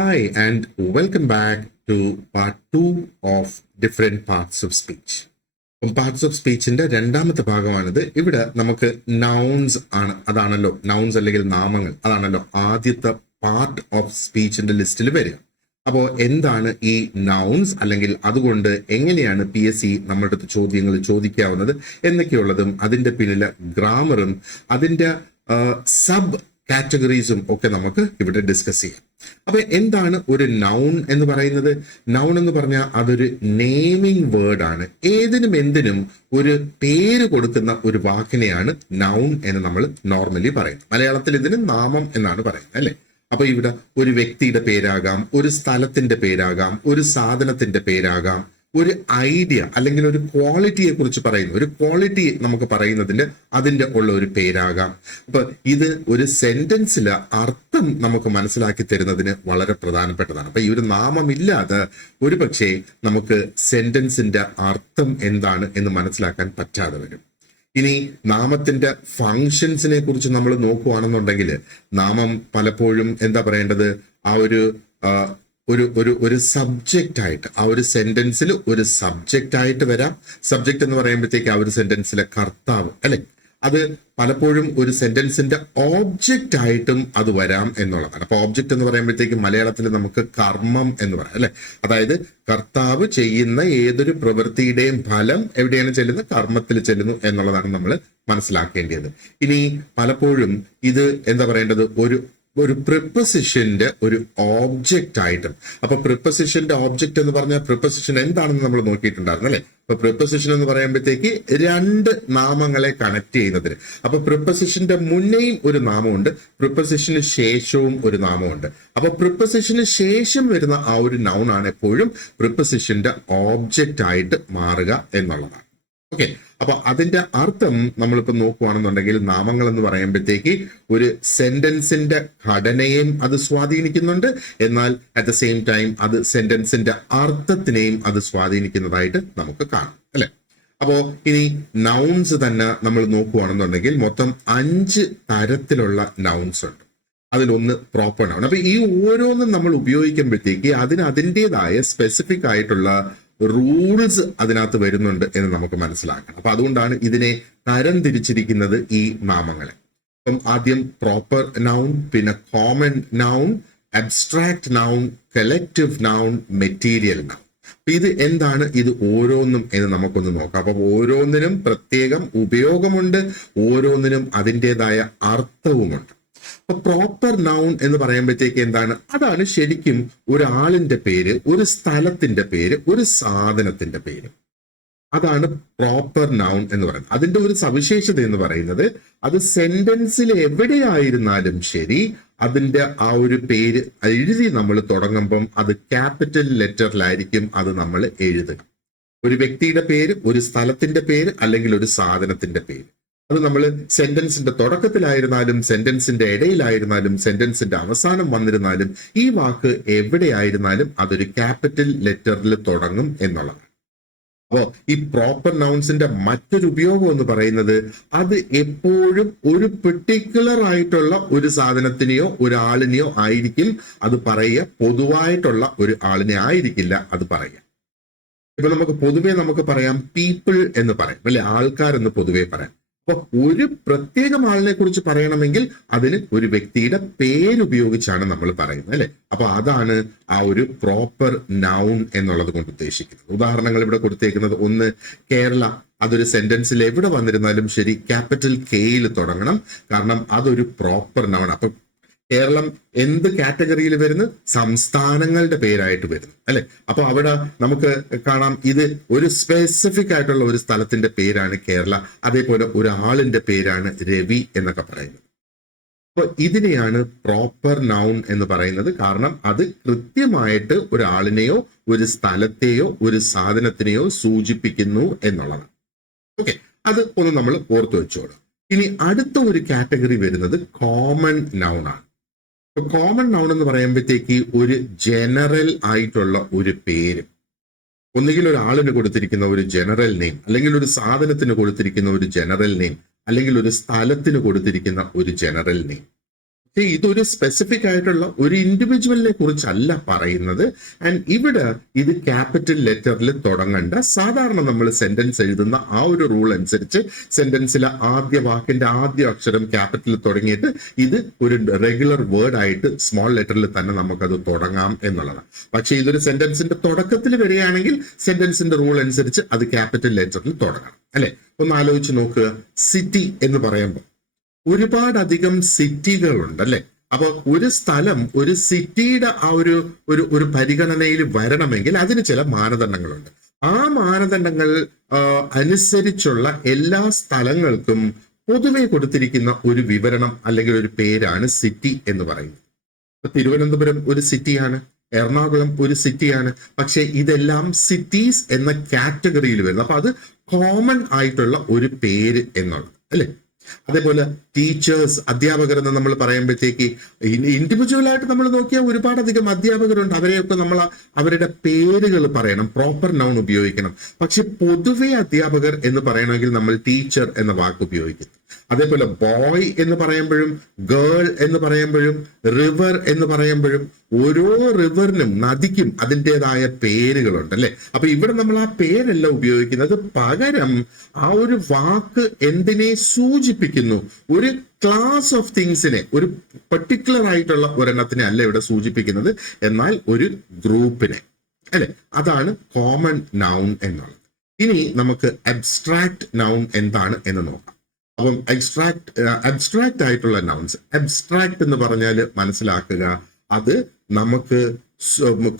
Hi, and welcome back to part 2 of different parts of speech. Parts of സ്പീച്ചിന്റെ രണ്ടാമത്തെ ഭാഗമാണിത്. ഇവിടെ നമുക്ക് നൗൺസ് ആണ്, അതാണല്ലോ നൗൺസ് അല്ലെങ്കിൽ നാമങ്ങൾ, അതാണല്ലോ ആദ്യത്തെ പാർട്ട് ഓഫ് സ്പീച്ചിന്റെ ലിസ്റ്റിൽ വരിക. അപ്പോൾ എന്താണ് ഈ നൗൺസ്, അല്ലെങ്കിൽ അതുകൊണ്ട് എങ്ങനെയാണ് PSC നമ്മുടെ അടുത്ത് ചോദ്യങ്ങൾ ചോദിക്കാവുന്നത് എന്നൊക്കെയുള്ളതും അതിന്റെ പിന്നിലെ ഗ്രാമറും അതിന്റെ സബ് കാറ്റഗറീസും ഒക്കെ നമുക്ക് ഇവിടെ ഡിസ്കസ് ചെയ്യാം. അപ്പൊ എന്താണ് ഒരു നൗൺ എന്ന് പറയുന്നത്? നൗൺ എന്ന് പറഞ്ഞാൽ അതൊരു നെയിമിംഗ് വേർഡ് ആണ്. ഏതിനും എന്തിനും ഒരു പേര് കൊടുക്കുന്ന ഒരു വാക്കിനെയാണ് നൗൺ എന്ന് നമ്മൾ നോർമലി പറയുന്നത്. മലയാളത്തിൽ ഇതിന് നാമം എന്നാണ് പറയുന്നത്, അല്ലെ? അപ്പൊ ഇവിടെ ഒരു വ്യക്തിയുടെ പേരാകാം, ഒരു സ്ഥലത്തിന്റെ പേരാകാം, ഒരു സാധനത്തിന്റെ പേരാകാം, ഒരു ഐഡിയ അല്ലെങ്കിൽ ഒരു ക്വാളിറ്റിയെ കുറിച്ച് പറയുന്നു, ഒരു ക്വാളിറ്റി നമുക്ക് പറയുന്നതിന്റെ അതിന്റെ ഉള്ള ഒരു പേരാകാം. അപ്പൊ ഇത് ഒരു സെന്റൻസിലെ അർത്ഥം നമുക്ക് മനസ്സിലാക്കി തരുന്നതിന് വളരെ പ്രധാനപ്പെട്ടതാണ്. അപ്പൊ ഈ ഒരു നാമമില്ലാതെ ഒരു പക്ഷേ നമുക്ക് സെന്റൻസിന്റെ അർത്ഥം എന്താണ് എന്ന് മനസ്സിലാക്കാൻ പറ്റാതെ വരും. ഇനി നാമത്തിന്റെ ഫങ്ഷൻസിനെ കുറിച്ച് നമ്മൾ നോക്കുകയാണെന്നുണ്ടെങ്കിൽ നാമം പലപ്പോഴും എന്താ പറയേണ്ടത്, ആ ഒരു സബ്ജക്റ്റ് ആയിട്ട്, ആ ഒരു സെന്റൻസിൽ ഒരു സബ്ജക്റ്റ് ആയിട്ട് വരാം. സബ്ജക്റ്റ് എന്ന് പറയുമ്പോഴത്തേക്ക് ആ ഒരു സെന്റൻസിലെ കർത്താവ്, അല്ലെ? അത് പലപ്പോഴും ഒരു സെന്റൻസിന്റെ ഓബ്ജക്റ്റ് ആയിട്ടും അത് വരാം എന്നുള്ളതാണ്. അപ്പൊ ഓബ്ജക്റ്റ് എന്ന് പറയുമ്പോഴത്തേക്ക് മലയാളത്തിൽ നമുക്ക് കർമ്മം എന്ന് പറയാം, അല്ലെ? അതായത് കർത്താവ് ചെയ്യുന്ന ഏതൊരു പ്രവൃത്തിയുടെയും ഫലം എവിടെയാണ് ചെല്ലുന്നത്? കർമ്മത്തിൽ ചെല്ലുന്നു എന്നുള്ളതാണ് നമ്മൾ മനസ്സിലാക്കേണ്ടത്. ഇനി പലപ്പോഴും ഇത് എന്താ പറയേണ്ടത്, ഒരു പ്രിപ്പസിഷന്റെ ഒരു ഓബ്ജക്റ്റ് ആയിട്ടും. അപ്പൊ പ്രിപ്പസിഷന്റെ ഓബ്ജക്റ്റ് എന്ന് പറഞ്ഞാൽ പ്രിപ്പസിഷൻ എന്താണെന്ന് നമ്മൾ നോക്കിയിട്ടുണ്ടായിരുന്നു, അല്ലെ? അപ്പൊ പ്രിപ്പസിഷൻ എന്ന് പറയുമ്പോഴത്തേക്ക് രണ്ട് നാമങ്ങളെ കണക്ട് ചെയ്യുന്നതിന്. അപ്പൊ പ്രിപ്പസിഷന്റെ മുന്നേയും ഒരു നാമമുണ്ട്, പ്രിപ്പസിഷന് ശേഷവും ഒരു നാമമുണ്ട്. അപ്പൊ പ്രിപ്പസിഷന് ശേഷം വരുന്ന ആ ഒരു നൗൺ ആണ് എപ്പോഴും പ്രിപ്പസിഷന്റെ ഓബ്ജക്റ്റ് ആയിട്ട് മാറുക എന്നുള്ളതാണ്. ഓക്കെ, അപ്പൊ അതിന്റെ അർത്ഥം നമ്മളിപ്പോ നോക്കുകയാണെന്നുണ്ടെങ്കിൽ നാമങ്ങൾ എന്ന് പറയുമ്പോഴത്തേക്ക് ഒരു സെന്റൻസിന്റെ ഘടനയെയും അത് സ്വാധീനിക്കുന്നുണ്ട്, എന്നാൽ അറ്റ് ദ സെയിം ടൈം അത് സെന്റൻസിന്റെ അർത്ഥത്തിനെയും അത് സ്വാധീനിക്കുന്നതായിട്ട് നമുക്ക് കാണാം, അല്ലെ? അപ്പോ ഇനി നൗൺസ് തന്നെ നമ്മൾ നോക്കുകയാണെന്നുണ്ടെങ്കിൽ മൊത്തം 5 തരത്തിലുള്ള നൗൺസ് ഉണ്ട്. അതിലൊന്ന് പ്രോപ്പർ നൗൺ. അപ്പൊ ഈ ഓരോന്നും നമ്മൾ ഉപയോഗിക്കുമ്പോഴത്തേക്ക് അതിന് അതിൻ്റെതായ സ്പെസിഫിക് ആയിട്ടുള്ള റൂൾസ് അതിനകത്ത് വരുന്നുണ്ട് എന്ന് നമുക്ക് മനസ്സിലാക്കണം. അപ്പൊ അതുകൊണ്ടാണ് ഇതിനെ തരം തിരിച്ചിരിക്കുന്നത് ഈ നാമങ്ങളെ. അപ്പം ആദ്യം പ്രോപ്പർ നൗൺ, പിന്നെ common noun, abstract noun, collective noun, material noun. അപ്പൊ ഇത് എന്താണ് ഇത് ഓരോന്നും എന്ന് നമുക്കൊന്ന് നോക്കാം. അപ്പൊ ഓരോന്നിനും പ്രത്യേകം ഉപയോഗമുണ്ട്, ഓരോന്നിനും അതിൻ്റെതായ അർത്ഥവുമുണ്ട്. അപ്പൊ പ്രോപ്പർ നൗൺ എന്ന് പറയുമ്പോഴത്തേക്ക് എന്താണ്? അതാണ് ശരിക്കും ഒരാളിന്റെ പേര്, ഒരു സ്ഥലത്തിന്റെ പേര്, ഒരു സാധനത്തിന്റെ പേര്. അതാണ് പ്രോപ്പർ നൗൺ എന്ന് പറയുന്നത്. അതിന്റെ ഒരു സവിശേഷത എന്ന് പറയുന്നത് അത് സെന്റൻസിൽ എവിടെയായിരുന്നാലും ശരി അതിന്റെ ആ ഒരു പേര് എഴുതി നമ്മൾ തുടങ്ങുമ്പം അത് ക്യാപിറ്റൽ ലെറ്ററിലായിരിക്കും അത് നമ്മൾ എഴുതുക. ഒരു വ്യക്തിയുടെ പേര്, ഒരു സ്ഥലത്തിന്റെ പേര്, അല്ലെങ്കിൽ ഒരു സാധനത്തിന്റെ പേര്, അത് നമ്മൾ സെന്റൻസിന്റെ തുടക്കത്തിലായിരുന്നാലും സെന്റൻസിന്റെ ഇടയിലായിരുന്നാലും സെന്റൻസിന്റെ അവസാനം വന്നിരുന്നാലും ഈ വാക്ക് എവിടെയായിരുന്നാലും അതൊരു ക്യാപിറ്റൽ ലെറ്ററിൽ തുടങ്ങും എന്നുള്ളതാണ്. അപ്പോ ഈ പ്രോപ്പർ നൗൺസിന്റെ മറ്റൊരു ഉപയോഗം എന്ന് പറയുന്നത് അത് എപ്പോഴും ഒരു പെർട്ടിക്കുലർ ആയിട്ടുള്ള ഒരു സാധനത്തിനെയോ ഒരാളിനെയോ ആയിരിക്കും അത് പറയുക, പൊതുവായിട്ടുള്ള ഒരു ആളിനെ ആയിരിക്കില്ല അത് പറയുക. ഇപ്പൊ നമുക്ക് പൊതുവെ നമുക്ക് പറയാം പീപ്പിൾ എന്ന് പറയാം, അല്ലെ? ആൾക്കാരെന്ന് പൊതുവെ പറയാം. അപ്പൊ ഒരു പ്രത്യേകം ആളിനെ കുറിച്ച് പറയണമെങ്കിൽ അതിന് ഒരു വ്യക്തിയുടെ പേരുപയോഗിച്ചാണ് നമ്മൾ പറയുന്നത്, അല്ലെ? അപ്പൊ അതാണ് ആ ഒരു പ്രോപ്പർ നൗൺ എന്നുള്ളത് കൊണ്ട് ഉദ്ദേശിക്കുന്നത്. ഉദാഹരണങ്ങൾ ഇവിടെ കൊടുത്തേക്കുന്നത്, ഒന്ന് കേരള. അതൊരു സെന്റൻസിൽ എവിടെ വന്നിരുന്നാലും ശരി ക്യാപിറ്റൽ കെയിൽ തുടങ്ങണം, കാരണം അതൊരു പ്രോപ്പർ നൗൺ. അപ്പൊ കേരളം എന്ത് കാറ്റഗറിയിൽ വരുന്നു? സംസ്ഥാനങ്ങളുടെ പേരായിട്ട് വരുന്നു, അല്ലെ? അപ്പൊ അവിടെ നമുക്ക് കാണാം ഇത് ഒരു സ്പെസിഫിക് ആയിട്ടുള്ള ഒരു സ്ഥലത്തിന്റെ പേരാണ് കേരള. അതേപോലെ ഒരാളിന്റെ പേരാണ് രവി എന്നൊക്കെ പറയുന്നത്. അപ്പൊ ഇതിനെയാണ് പ്രോപ്പർ നൗൺ എന്ന് പറയുന്നത്, കാരണം അത് കൃത്യമായിട്ട് ഒരാളിനെയോ ഒരു സ്ഥലത്തെയോ ഒരു സാധനത്തിനെയോ സൂചിപ്പിക്കുന്നു എന്നുള്ളതാണ്. ഓക്കെ, അത് ഒന്ന് നമ്മൾ ഓർത്തു വെച്ചോളാം. ഇനി അടുത്ത ഒരു കാറ്റഗറി വരുന്നത് കോമൺ നൗൺ ആണ്. കോമൺ നൗൺ എന്ന് പറയുമ്പോഴത്തേക്ക് ഒരു ജനറൽ ആയിട്ടുള്ള ഒരു പേര്, ഒന്നുകിൽ ഒരാളിന് കൊടുത്തിരിക്കുന്ന ഒരു ജനറൽ നെയിം, അല്ലെങ്കിൽ ഒരു സാധനത്തിന് കൊടുത്തിരിക്കുന്ന ഒരു ജനറൽ നെയിം, അല്ലെങ്കിൽ ഒരു സ്ഥലത്തിന് കൊടുത്തിരിക്കുന്ന ഒരു ജനറൽ നെയിം. ഇതൊരു സ്പെസിഫിക് ആയിട്ടുള്ള ഒരു ഇൻഡിവിജ്വലിനെ കുറിച്ചല്ല പറയുന്നത്. ആൻഡ് ഇവിടെ ഇത് ക്യാപിറ്റൽ ലെറ്ററിൽ തുടങ്ങണ്ട. സാധാരണ നമ്മൾ സെന്റൻസ് എഴുതുന്ന ആ ഒരു റൂൾ അനുസരിച്ച് സെന്റൻസിലെ ആദ്യ വാക്കിന്റെ ആദ്യ അക്ഷരം ക്യാപിറ്റലിൽ തുടങ്ങിയിട്ട് ഇത് ഒരു റെഗുലർ വേർഡ് ആയിട്ട് സ്മോൾ ലെറ്ററിൽ തന്നെ നമുക്കത് തുടങ്ങാം എന്നുള്ളതാണ്. പക്ഷെ ഇതൊരു സെന്റൻസിന്റെ തുടക്കത്തിൽ വരികയാണെങ്കിൽ സെന്റൻസിന്റെ റൂൾ അനുസരിച്ച് അത് ക്യാപിറ്റൽ ലെറ്ററിൽ തുടങ്ങണം, അല്ലെ? ഒന്ന് ആലോചിച്ച് നോക്കുക. സിറ്റി എന്ന് പറയുമ്പോൾ ഒരുപാടധികം സിറ്റികളുണ്ട്, അല്ലെ? അപ്പൊ ഒരു സ്ഥലം ഒരു സിറ്റിയുടെ ആ ഒരു പരിഗണനയിൽ വരണമെങ്കിൽ അതിന് ചില മാനദണ്ഡങ്ങളുണ്ട്. ആ മാനദണ്ഡങ്ങൾ അനുസരിച്ചുള്ള എല്ലാ സ്ഥലങ്ങൾക്കും പൊതുവെ കൊടുത്തിരിക്കുന്ന ഒരു വിവരണം അല്ലെങ്കിൽ ഒരു പേരാണ് സിറ്റി എന്ന് പറയുന്നത്. തിരുവനന്തപുരം ഒരു സിറ്റിയാണ്, എറണാകുളം ഒരു സിറ്റിയാണ്. പക്ഷെ ഇതെല്ലാം സിറ്റീസ് എന്ന കാറ്റഗറിയിൽ വരുന്നത്. അപ്പൊ അത് കോമൺ ആയിട്ടുള്ള ഒരു പേര് എന്നുള്ളത്, അല്ലെ? അതേപോലെ ടീച്ചേഴ്സ്, അധ്യാപകർ എന്ന് നമ്മൾ പറയുമ്പോഴത്തേക്ക് ഇൻഡിവിജ്വൽ ആയിട്ട് നമ്മൾ നോക്കിയാൽ ഒരുപാടധികം അധ്യാപകരുണ്ട്. അവരെയൊക്കെ നമ്മൾ അവരുടെ പേരുകൾ പറയണം, പ്രോപ്പർ നൗൺ ഉപയോഗിക്കണം. പക്ഷെ പൊതുവെ അധ്യാപകർ എന്ന് പറയണമെങ്കിൽ നമ്മൾ ടീച്ചർ എന്ന വാക്ക് ഉപയോഗിക്കും. അതേപോലെ ബോയ് എന്ന് പറയുമ്പോഴും ഗേൾ എന്ന് പറയുമ്പോഴും റിവർ എന്ന് പറയുമ്പോഴും ഓരോ റിവറിനും നദിക്കും അതിൻ്റെതായ പേരുകളുണ്ട്, അല്ലെ? അപ്പൊ ഇവിടെ നമ്മൾ ആ പേരല്ല ഉപയോഗിക്കുന്നത്, പകരം ആ ഒരു വാക്ക് എന്തിനെ സൂചിപ്പിക്കുന്നു, ഒരു ക്ലാസ് ഓഫ് തിങ്സിനെ, ഒരു പെർട്ടിക്കുലർ ആയിട്ടുള്ള ഒരെണ്ണത്തിനെ അല്ല ഇവിടെ സൂചിപ്പിക്കുന്നത്, എന്നാൽ ഒരു ഗ്രൂപ്പിനെ, അല്ലെ? അതാണ് കോമൺ നൗൺ എന്നുള്ളത്. ഇനി നമുക്ക് അബ്സ്ട്രാക്ട് നൗൺ എന്താണ് എന്ന് നോക്കാം. അപ്പം അബ്സ്ട്രാക്ട് ആയിട്ടുള്ള നൗൺസ്, അബ്സ്ട്രാക്ട് എന്ന് പറഞ്ഞാൽ മനസ്സിലാക്കുക, അത് നമുക്ക്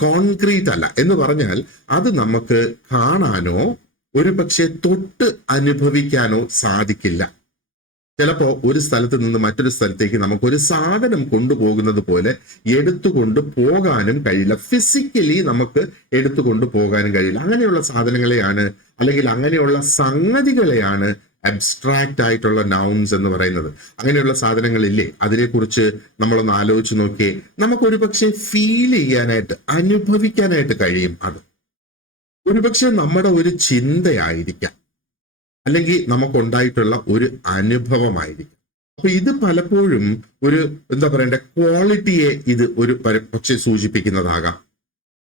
കോൺക്രീറ്റ് അല്ല. എന്ന് പറഞ്ഞാൽ അത് നമുക്ക് കാണാനോ ഒരു പക്ഷെ തൊട്ട് അനുഭവിക്കാനോ സാധിക്കില്ല. ചിലപ്പോ ഒരു സ്ഥലത്ത് നിന്ന് മറ്റൊരു സ്ഥലത്തേക്ക് നമുക്കൊരു സാധനം കൊണ്ടുപോകുന്നത് പോലെ എടുത്തുകൊണ്ട് പോകാനും കഴിയില്ല. ഫിസിക്കലി നമുക്ക് എടുത്തുകൊണ്ട് പോകാനും കഴിയില്ല. അങ്ങനെയുള്ള സാധനങ്ങളെയാണ്, അല്ലെങ്കിൽ അങ്ങനെയുള്ള സംഗതികളെയാണ് അബ്സ്ട്രാക്റ്റ് ആയിട്ടുള്ള നൗൺസ് എന്ന് പറയുന്നത്. അങ്ങനെയുള്ള സാധനങ്ങളില്ലേ, അതിനെക്കുറിച്ച് നമ്മളൊന്ന് ആലോചിച്ച് നോക്കിയേ. നമുക്കൊരു പക്ഷെ ഫീൽ ചെയ്യാനായിട്ട്, അനുഭവിക്കാനായിട്ട് കഴിയും. അത് ഒരുപക്ഷെ നമ്മുടെ ഒരു ചിന്തയായിരിക്കാം, അല്ലെങ്കിൽ നമുക്കുണ്ടായിട്ടുള്ള ഒരു അനുഭവമായിരിക്കും. അപ്പൊ ഇത് പലപ്പോഴും ഒരു എന്താ പറയണ്ടേ, ക്വാളിറ്റിയെ ഇത് ഒരു പക്ഷെ സൂചിപ്പിക്കുന്നതാകാം,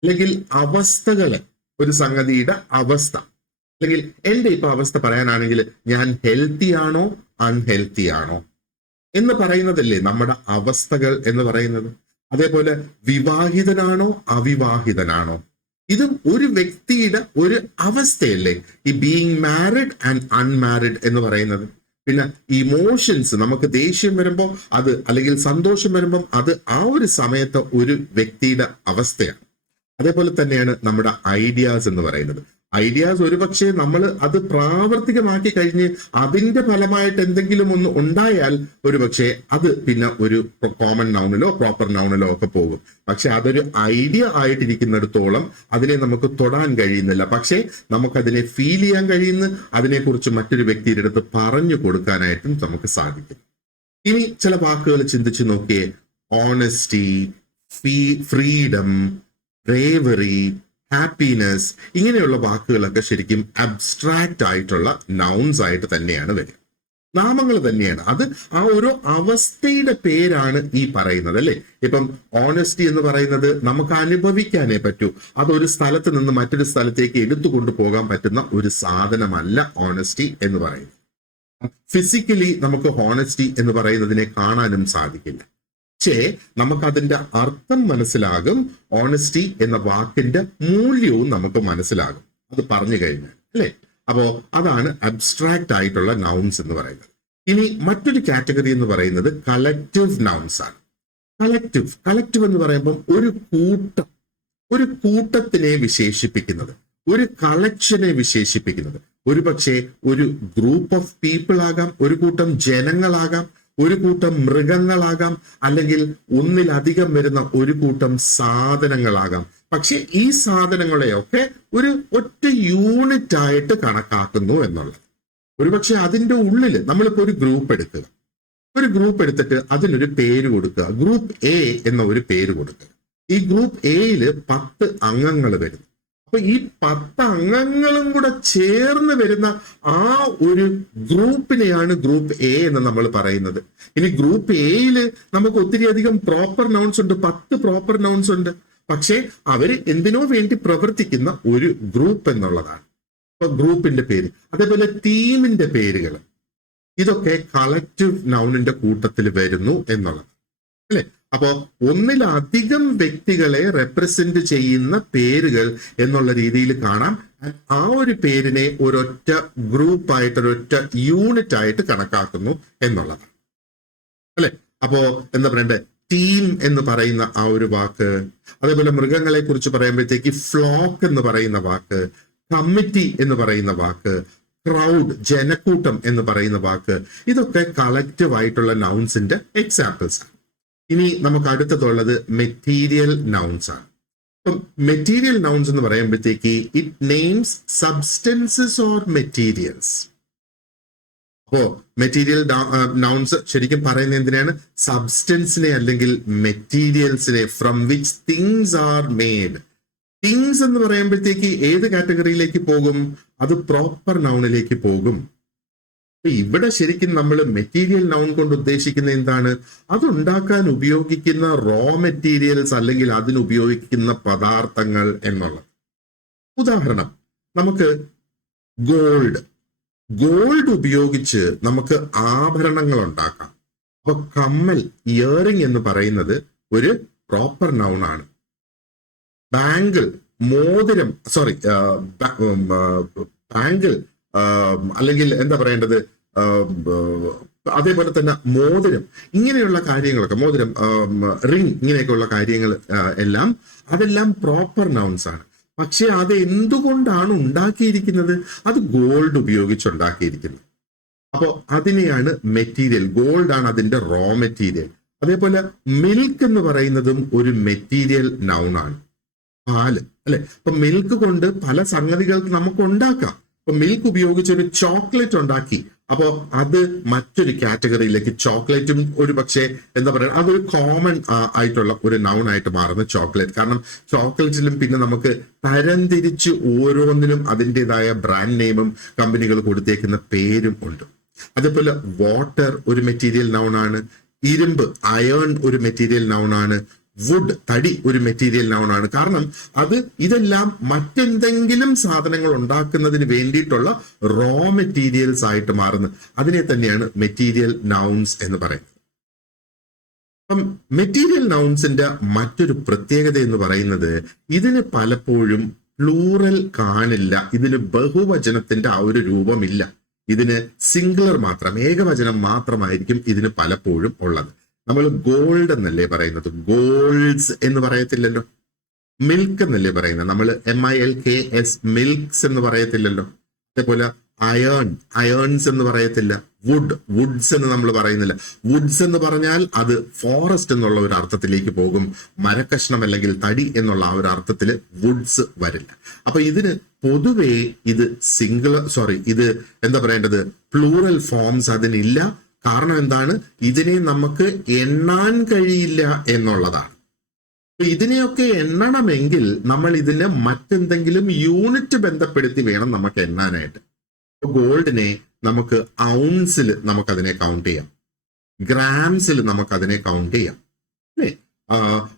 അല്ലെങ്കിൽ അവസ്ഥകളെ, ഒരു സംഗതിയുടെ അവസ്ഥ. അല്ലെങ്കിൽ എന്റെ ഇപ്പൊ അവസ്ഥ പറയാനാണെങ്കിൽ ഞാൻ ഹെൽത്തി ആണോ അൺഹെൽത്തി ആണോ എന്ന് പറയുന്നതല്ലേ നമ്മുടെ അവസ്ഥകൾ എന്ന് പറയുന്നത്. അതേപോലെ വിവാഹിതനാണോ അവിവാഹിതനാണോ, ഇതും ഒരു വ്യക്തിയുടെ ഒരു അവസ്ഥയല്ലേ, ഈ ബീയിങ് മാരിഡ് ആൻഡ് അൺമാരിഡ് എന്ന് പറയുന്നത്. പിന്നെ ഇമോഷൻസ്, നമുക്ക് ദേഷ്യം വരുമ്പോൾ അത്, അല്ലെങ്കിൽ സന്തോഷം വരുമ്പം അത് ആ ഒരു സമയത്ത് ഒരു വ്യക്തിയുടെ അവസ്ഥയാണ്. അതേപോലെ തന്നെയാണ് നമ്മുടെ ഐഡിയാസ് എന്ന് പറയുന്നത്. ഐഡിയാസ് ഒരുപക്ഷെ നമ്മൾ അത് പ്രാവർത്തികമാക്കി കഴിഞ്ഞ് അതിന്റെ ഫലമായിട്ട് എന്തെങ്കിലും ഒന്ന് ഉണ്ടായാൽ ഒരുപക്ഷെ അത് പിന്നെ ഒരു കോമൺ നൗണിലോ പ്രോപ്പർ നൗണിലോ ഒക്കെ പോകും. പക്ഷെ അതൊരു ഐഡിയ ആയിട്ടിരിക്കുന്നിടത്തോളം അതിനെ നമുക്ക് തൊടാൻ കഴിയുന്നില്ല. പക്ഷെ നമുക്കതിനെ ഫീൽ ചെയ്യാൻ കഴിയുന്നു, അതിനെക്കുറിച്ച് മറ്റൊരു വ്യക്തിയുടെ അടുത്ത് പറഞ്ഞു കൊടുക്കാനായിട്ടും നമുക്ക് സാധിക്കും. ഇനി ചില വാക്കുകൾ ചിന്തിച്ചു നോക്കിയേ. ഓണസ്റ്റി, ഫ്രീഡം, ബ്രേവറി, ഹാപ്പിനെസ്, ഇങ്ങനെയുള്ള വാക്കുകളൊക്കെ ശരിക്കും അബ്സ്ട്രാക്റ്റ് ആയിട്ടുള്ള നൗൺസ് ആയിട്ട് തന്നെയാണ് വരിക. നാമങ്ങൾ തന്നെയാണ്. അത് ആ ഒരു അവസ്ഥയുടെ പേരാണ് ഈ പറയുന്നത്, അല്ലെ? ഇപ്പം ഓണസ്റ്റി എന്ന് പറയുന്നത് നമുക്ക് അനുഭവിക്കാനേ പറ്റൂ. അതൊരു സ്ഥലത്ത് നിന്ന് മറ്റൊരു സ്ഥലത്തേക്ക് എടുത്തുകൊണ്ടു പോകാൻ പറ്റുന്ന ഒരു സാധനമല്ല ഓണസ്റ്റി എന്ന് പറയുന്നത്. ഫിസിക്കലി നമുക്ക് ഓണസ്റ്റി എന്ന് പറയുന്നതിനെ കാണാനും സാധിക്കില്ല. പക്ഷേ നമുക്കതിന്റെ അർത്ഥം മനസ്സിലാകും. ഓണസ്റ്റി എന്ന വാക്കിന്റെ മൂല്യവും നമുക്ക് മനസ്സിലാകും അത് പറഞ്ഞു കഴിഞ്ഞാൽ, അല്ലെ? അപ്പോ അതാണ് അബ്സ്ട്രാക്റ്റ് ആയിട്ടുള്ള നൗൺസ് എന്ന് പറയുന്നത്. ഇനി മറ്റൊരു കാറ്റഗറി എന്ന് പറയുന്നത് കളക്റ്റീവ് നൗൺസ് ആണ്. കളക്റ്റീവ് എന്ന് പറയുമ്പോൾ ഒരു കൂട്ടത്തിനെ വിശേഷിപ്പിക്കുന്നത്, ഒരു കളക്ഷനെ വിശേഷിപ്പിക്കുന്നത്. ഒരുപക്ഷെ ഒരു ഗ്രൂപ്പ് ഓഫ് പീപ്പിൾ ആകാം, ഒരു കൂട്ടം ജനങ്ങളാകാം, ഒരു കൂട്ടം മൃഗങ്ങളാകാം, അല്ലെങ്കിൽ ഒന്നിലധികം വരുന്ന ഒരു കൂട്ടം സാധനങ്ങളാകാം. പക്ഷെ ഈ സാധനങ്ങളെയൊക്കെ ഒരു ഒറ്റ യൂണിറ്റ് ആയിട്ട് കണക്കാക്കുന്നു എന്നുള്ളത്. ഒരുപക്ഷെ അതിന്റെ ഉള്ളിൽ നമ്മളിപ്പോ ഒരു ഗ്രൂപ്പ് എടുത്തിട്ട് അതിനൊരു പേര് കൊടുക്കുക. ഗ്രൂപ്പ് എ എന്ന ഒരു പേര് കൊടുക്കുക. ഈ ഗ്രൂപ്പ് എയിൽ 10 അംഗങ്ങൾ വരുന്നു. അപ്പൊ ഈ 10 അംഗങ്ങളും കൂടെ ചേർന്ന് വരുന്ന ആ ഒരു ഗ്രൂപ്പിനെയാണ് ഗ്രൂപ്പ് എ എന്ന് നമ്മൾ പറയുന്നത്. ഇനി ഗ്രൂപ്പ് എയിൽ നമുക്ക് ഒത്തിരി അധികം പ്രോപ്പർ നൗൺസ് ഉണ്ട്, 10 പ്രോപ്പർ നൗൺസ് ഉണ്ട്. പക്ഷെ അവര് എന്തിനോ വേണ്ടി പ്രവർത്തിക്കുന്ന ഒരു ഗ്രൂപ്പ് എന്നുള്ളതാണ്. അപ്പൊ ഗ്രൂപ്പിന്റെ പേര്, അതേപോലെ ടീമിന്റെ പേരുകൾ, ഇതൊക്കെ കളക്റ്റീവ് നൗണിന്റെ കൂട്ടത്തിൽ വരുന്നു എന്നുള്ളത് അല്ലെ. അപ്പോ ഒന്നിലധികം വ്യക്തികളെ റെപ്രസെന്റ് ചെയ്യുന്ന പേരുകൾ എന്നുള്ള രീതിയിൽ കാണാം. ആ ഒരു പേരിനെ ഒരൊറ്റ ഗ്രൂപ്പായിട്ട്, ഒരൊറ്റ യൂണിറ്റ് ആയിട്ട് കണക്കാക്കുന്നു എന്നുള്ളതാണ് അല്ലെ. അപ്പോ എന്താ പറയണ്ടേ, ടീം എന്ന് പറയുന്ന ആ ഒരു വാക്ക്, അതേപോലെ മൃഗങ്ങളെ കുറിച്ച് പറയുമ്പോഴത്തേക്ക് ഫ്ലോക്ക് എന്ന് പറയുന്ന വാക്ക്, കമ്മിറ്റി എന്ന് പറയുന്ന വാക്ക്, ക്രൗഡ് ജനക്കൂട്ടം എന്ന് പറയുന്ന വാക്ക്, ഇതൊക്കെ കളക്റ്റീവ് ആയിട്ടുള്ള നൗൺസിന്റെ എക്സാമ്പിൾസ് ആണ്. ഇനി നമുക്ക് അടുത്തതുള്ളത് മെറ്റീരിയൽ നൗൺസ് ആണ്. അപ്പം മെറ്റീരിയൽ നൗൺസ് എന്ന് പറയുമ്പോഴത്തേക്ക് it names substances or materials. അപ്പോ മെറ്റീരിയൽ നൗൺസ് ശരിക്കും പറയുന്നത് എന്തിനാണ്? സബ്സ്റ്റൻസിനെ അല്ലെങ്കിൽ മെറ്റീരിയൽസിനെ, from which things are made. Things എന്ന് പറയുമ്പോഴത്തേക്ക് ഏത് കാറ്റഗറിയിലേക്ക് പോകും? അത് പ്രോപ്പർ നൗണിലേക്ക് പോകും. ഇവിടെ ശരിക്കും നമ്മൾ മെറ്റീരിയൽ നൗൺ കൊണ്ട് ഉദ്ദേശിക്കുന്ന എന്താണ്? അതുണ്ടാക്കാൻ ഉപയോഗിക്കുന്ന റോ മെറ്റീരിയൽസ് അല്ലെങ്കിൽ അതിനുപയോഗിക്കുന്ന പദാർത്ഥങ്ങൾ എന്നുള്ളത്. ഉദാഹരണം, നമുക്ക് ഗോൾഡ് ഉപയോഗിച്ച് നമുക്ക് ആഭരണങ്ങൾ ഉണ്ടാക്കാം. അപ്പൊ കമ്മൽ, ഇയറിംഗ് എന്ന് പറയുന്നത് ഒരു പ്രോപ്പർ നൗൺ ആണ്. ബാങ്കിൾ, മോതിരം, ബാങ്കിൾ അല്ലെങ്കിൽ എന്താ പറയേണ്ടത്, അതേപോലെ തന്നെ മോതിരം, ഇങ്ങനെയുള്ള കാര്യങ്ങളൊക്കെ, മോതിരം, റിംഗ്, ഇങ്ങനെയൊക്കെയുള്ള കാര്യങ്ങൾ അതെല്ലാം പ്രോപ്പർ നൗൺസ് ആണ്. പക്ഷെ അത് എന്തുകൊണ്ടാണ് ഉണ്ടാക്കിയിരിക്കുന്നത്? അത് ഗോൾഡ് ഉപയോഗിച്ചുണ്ടാക്കിയിരിക്കുന്നത്. അപ്പോൾ അതിനെയാണ് മെറ്റീരിയൽ, ഗോൾഡ് ആണ് അതിന്റെ റോ മെറ്റീരിയൽ. അതേപോലെ മിൽക്ക് എന്ന് പറയുന്നതും ഒരു മെറ്റീരിയൽ നൗൺ ആണ്. പാല് അല്ലെ. അപ്പൊ മിൽക്ക് കൊണ്ട് പല സംഗതികൾക്ക് നമുക്ക് ഉണ്ടാക്കാം. അപ്പൊ മിൽക്ക് ഉപയോഗിച്ച് ഒരു ചോക്ലേറ്റ് ഉണ്ടാക്കി. അപ്പോ അത് മറ്റൊരു കാറ്റഗറിയിലേക്ക്, ചോക്ലേറ്റും ഒരു പക്ഷേ എന്താ പറയുക, അതൊരു കോമൺ ആയിട്ടുള്ള ഒരു നൗൺ ആയിട്ട് മാറുന്ന ചോക്ലേറ്റ്. കാരണം ചോക്ലേറ്റിലും പിന്നെ നമുക്ക് തരംതിരിച്ച് ഓരോന്നിനും അതിൻ്റെതായ ബ്രാൻഡ് നെയിമും കമ്പനികൾ കൊടുത്തേക്കുന്ന പേരും ഉണ്ട്. അതേപോലെ വാട്ടർ ഒരു മെറ്റീരിയൽ നൗൺ ആണ്. ഇരുമ്പ്, അയേൺ ഒരു മെറ്റീരിയൽ നൗൺ ആണ്. വുഡ്, തടി ഒരു മെറ്റീരിയൽ നൗൺ ആണ്. കാരണം ഇതെല്ലാം മറ്റെന്തെങ്കിലും സാധനങ്ങൾ ഉണ്ടാക്കുന്നതിന് വേണ്ടിയിട്ടുള്ള റോ മെറ്റീരിയൽസ് ആയിട്ട് മാറുന്നു. അതിനെ തന്നെയാണ് മെറ്റീരിയൽ നൗൺസ് എന്ന് പറയുന്നത്. അപ്പം മെറ്റീരിയൽ നൗൺസിന്റെ മറ്റൊരു പ്രത്യേകത എന്ന് പറയുന്നത്, ഇതിന് പലപ്പോഴും പ്ലൂറൽ കാണില്ല. ഇതിന് ബഹുവചനത്തിന്റെ ആ ഒരു രൂപമില്ല. ഇതിന് സിംഗുലർ മാത്രം, ഏകവചനം മാത്രമായിരിക്കും ഇതിന് പലപ്പോഴും ഉള്ളത്. നമ്മൾ ഗോൾഡ് എന്നല്ലേ പറയുന്നത്, ഗോൾഡ്സ് എന്ന് പറയത്തില്ലല്ലോ. മിൽക്ക് എന്നല്ലേ പറയുന്നത്, നമ്മൾ MILKS മിൽക്സ് എന്ന് പറയത്തില്ലല്ലോ. അതേപോലെ അയേൺസ് എന്ന് പറയത്തില്ല. വുഡ്സ് എന്ന് നമ്മൾ പറയുന്നില്ല. വുഡ്സ് എന്ന് പറഞ്ഞാൽ അത് ഫോറസ്റ്റ് എന്നുള്ള ഒരു അർത്ഥത്തിലേക്ക് പോകും. മരക്കഷ്ണം അല്ലെങ്കിൽ തടി എന്നുള്ള ആ ഒരു അർത്ഥത്തിൽ വുഡ്സ് വരില്ല. അപ്പൊ ഇതിന് പൊതുവേ ഇത് ഇത് എന്താ പറയേണ്ടത്, പ്ലൂറൽ ഫോംസ് അതിനില്ല. കാരണം എന്താണ്? ഇതിനെ നമുക്ക് എണ്ണാൻ കഴിയില്ല എന്നുള്ളതാണ്. ഇതിനെയൊക്കെ എണ്ണണമെങ്കിൽ നമ്മൾ ഇതിനെ മറ്റെന്തെങ്കിലും യൂണിറ്റ് ബന്ധപ്പെടുത്തി വേണം നമുക്ക് എണ്ണാനായിട്ട്. ഗോൾഡിനെ നമുക്ക് ഔൺസിൽ നമുക്കതിനെ കൗണ്ട് ചെയ്യാം, ഗ്രാംസിൽ നമുക്കതിനെ കൗണ്ട് ചെയ്യാം അല്ലേ.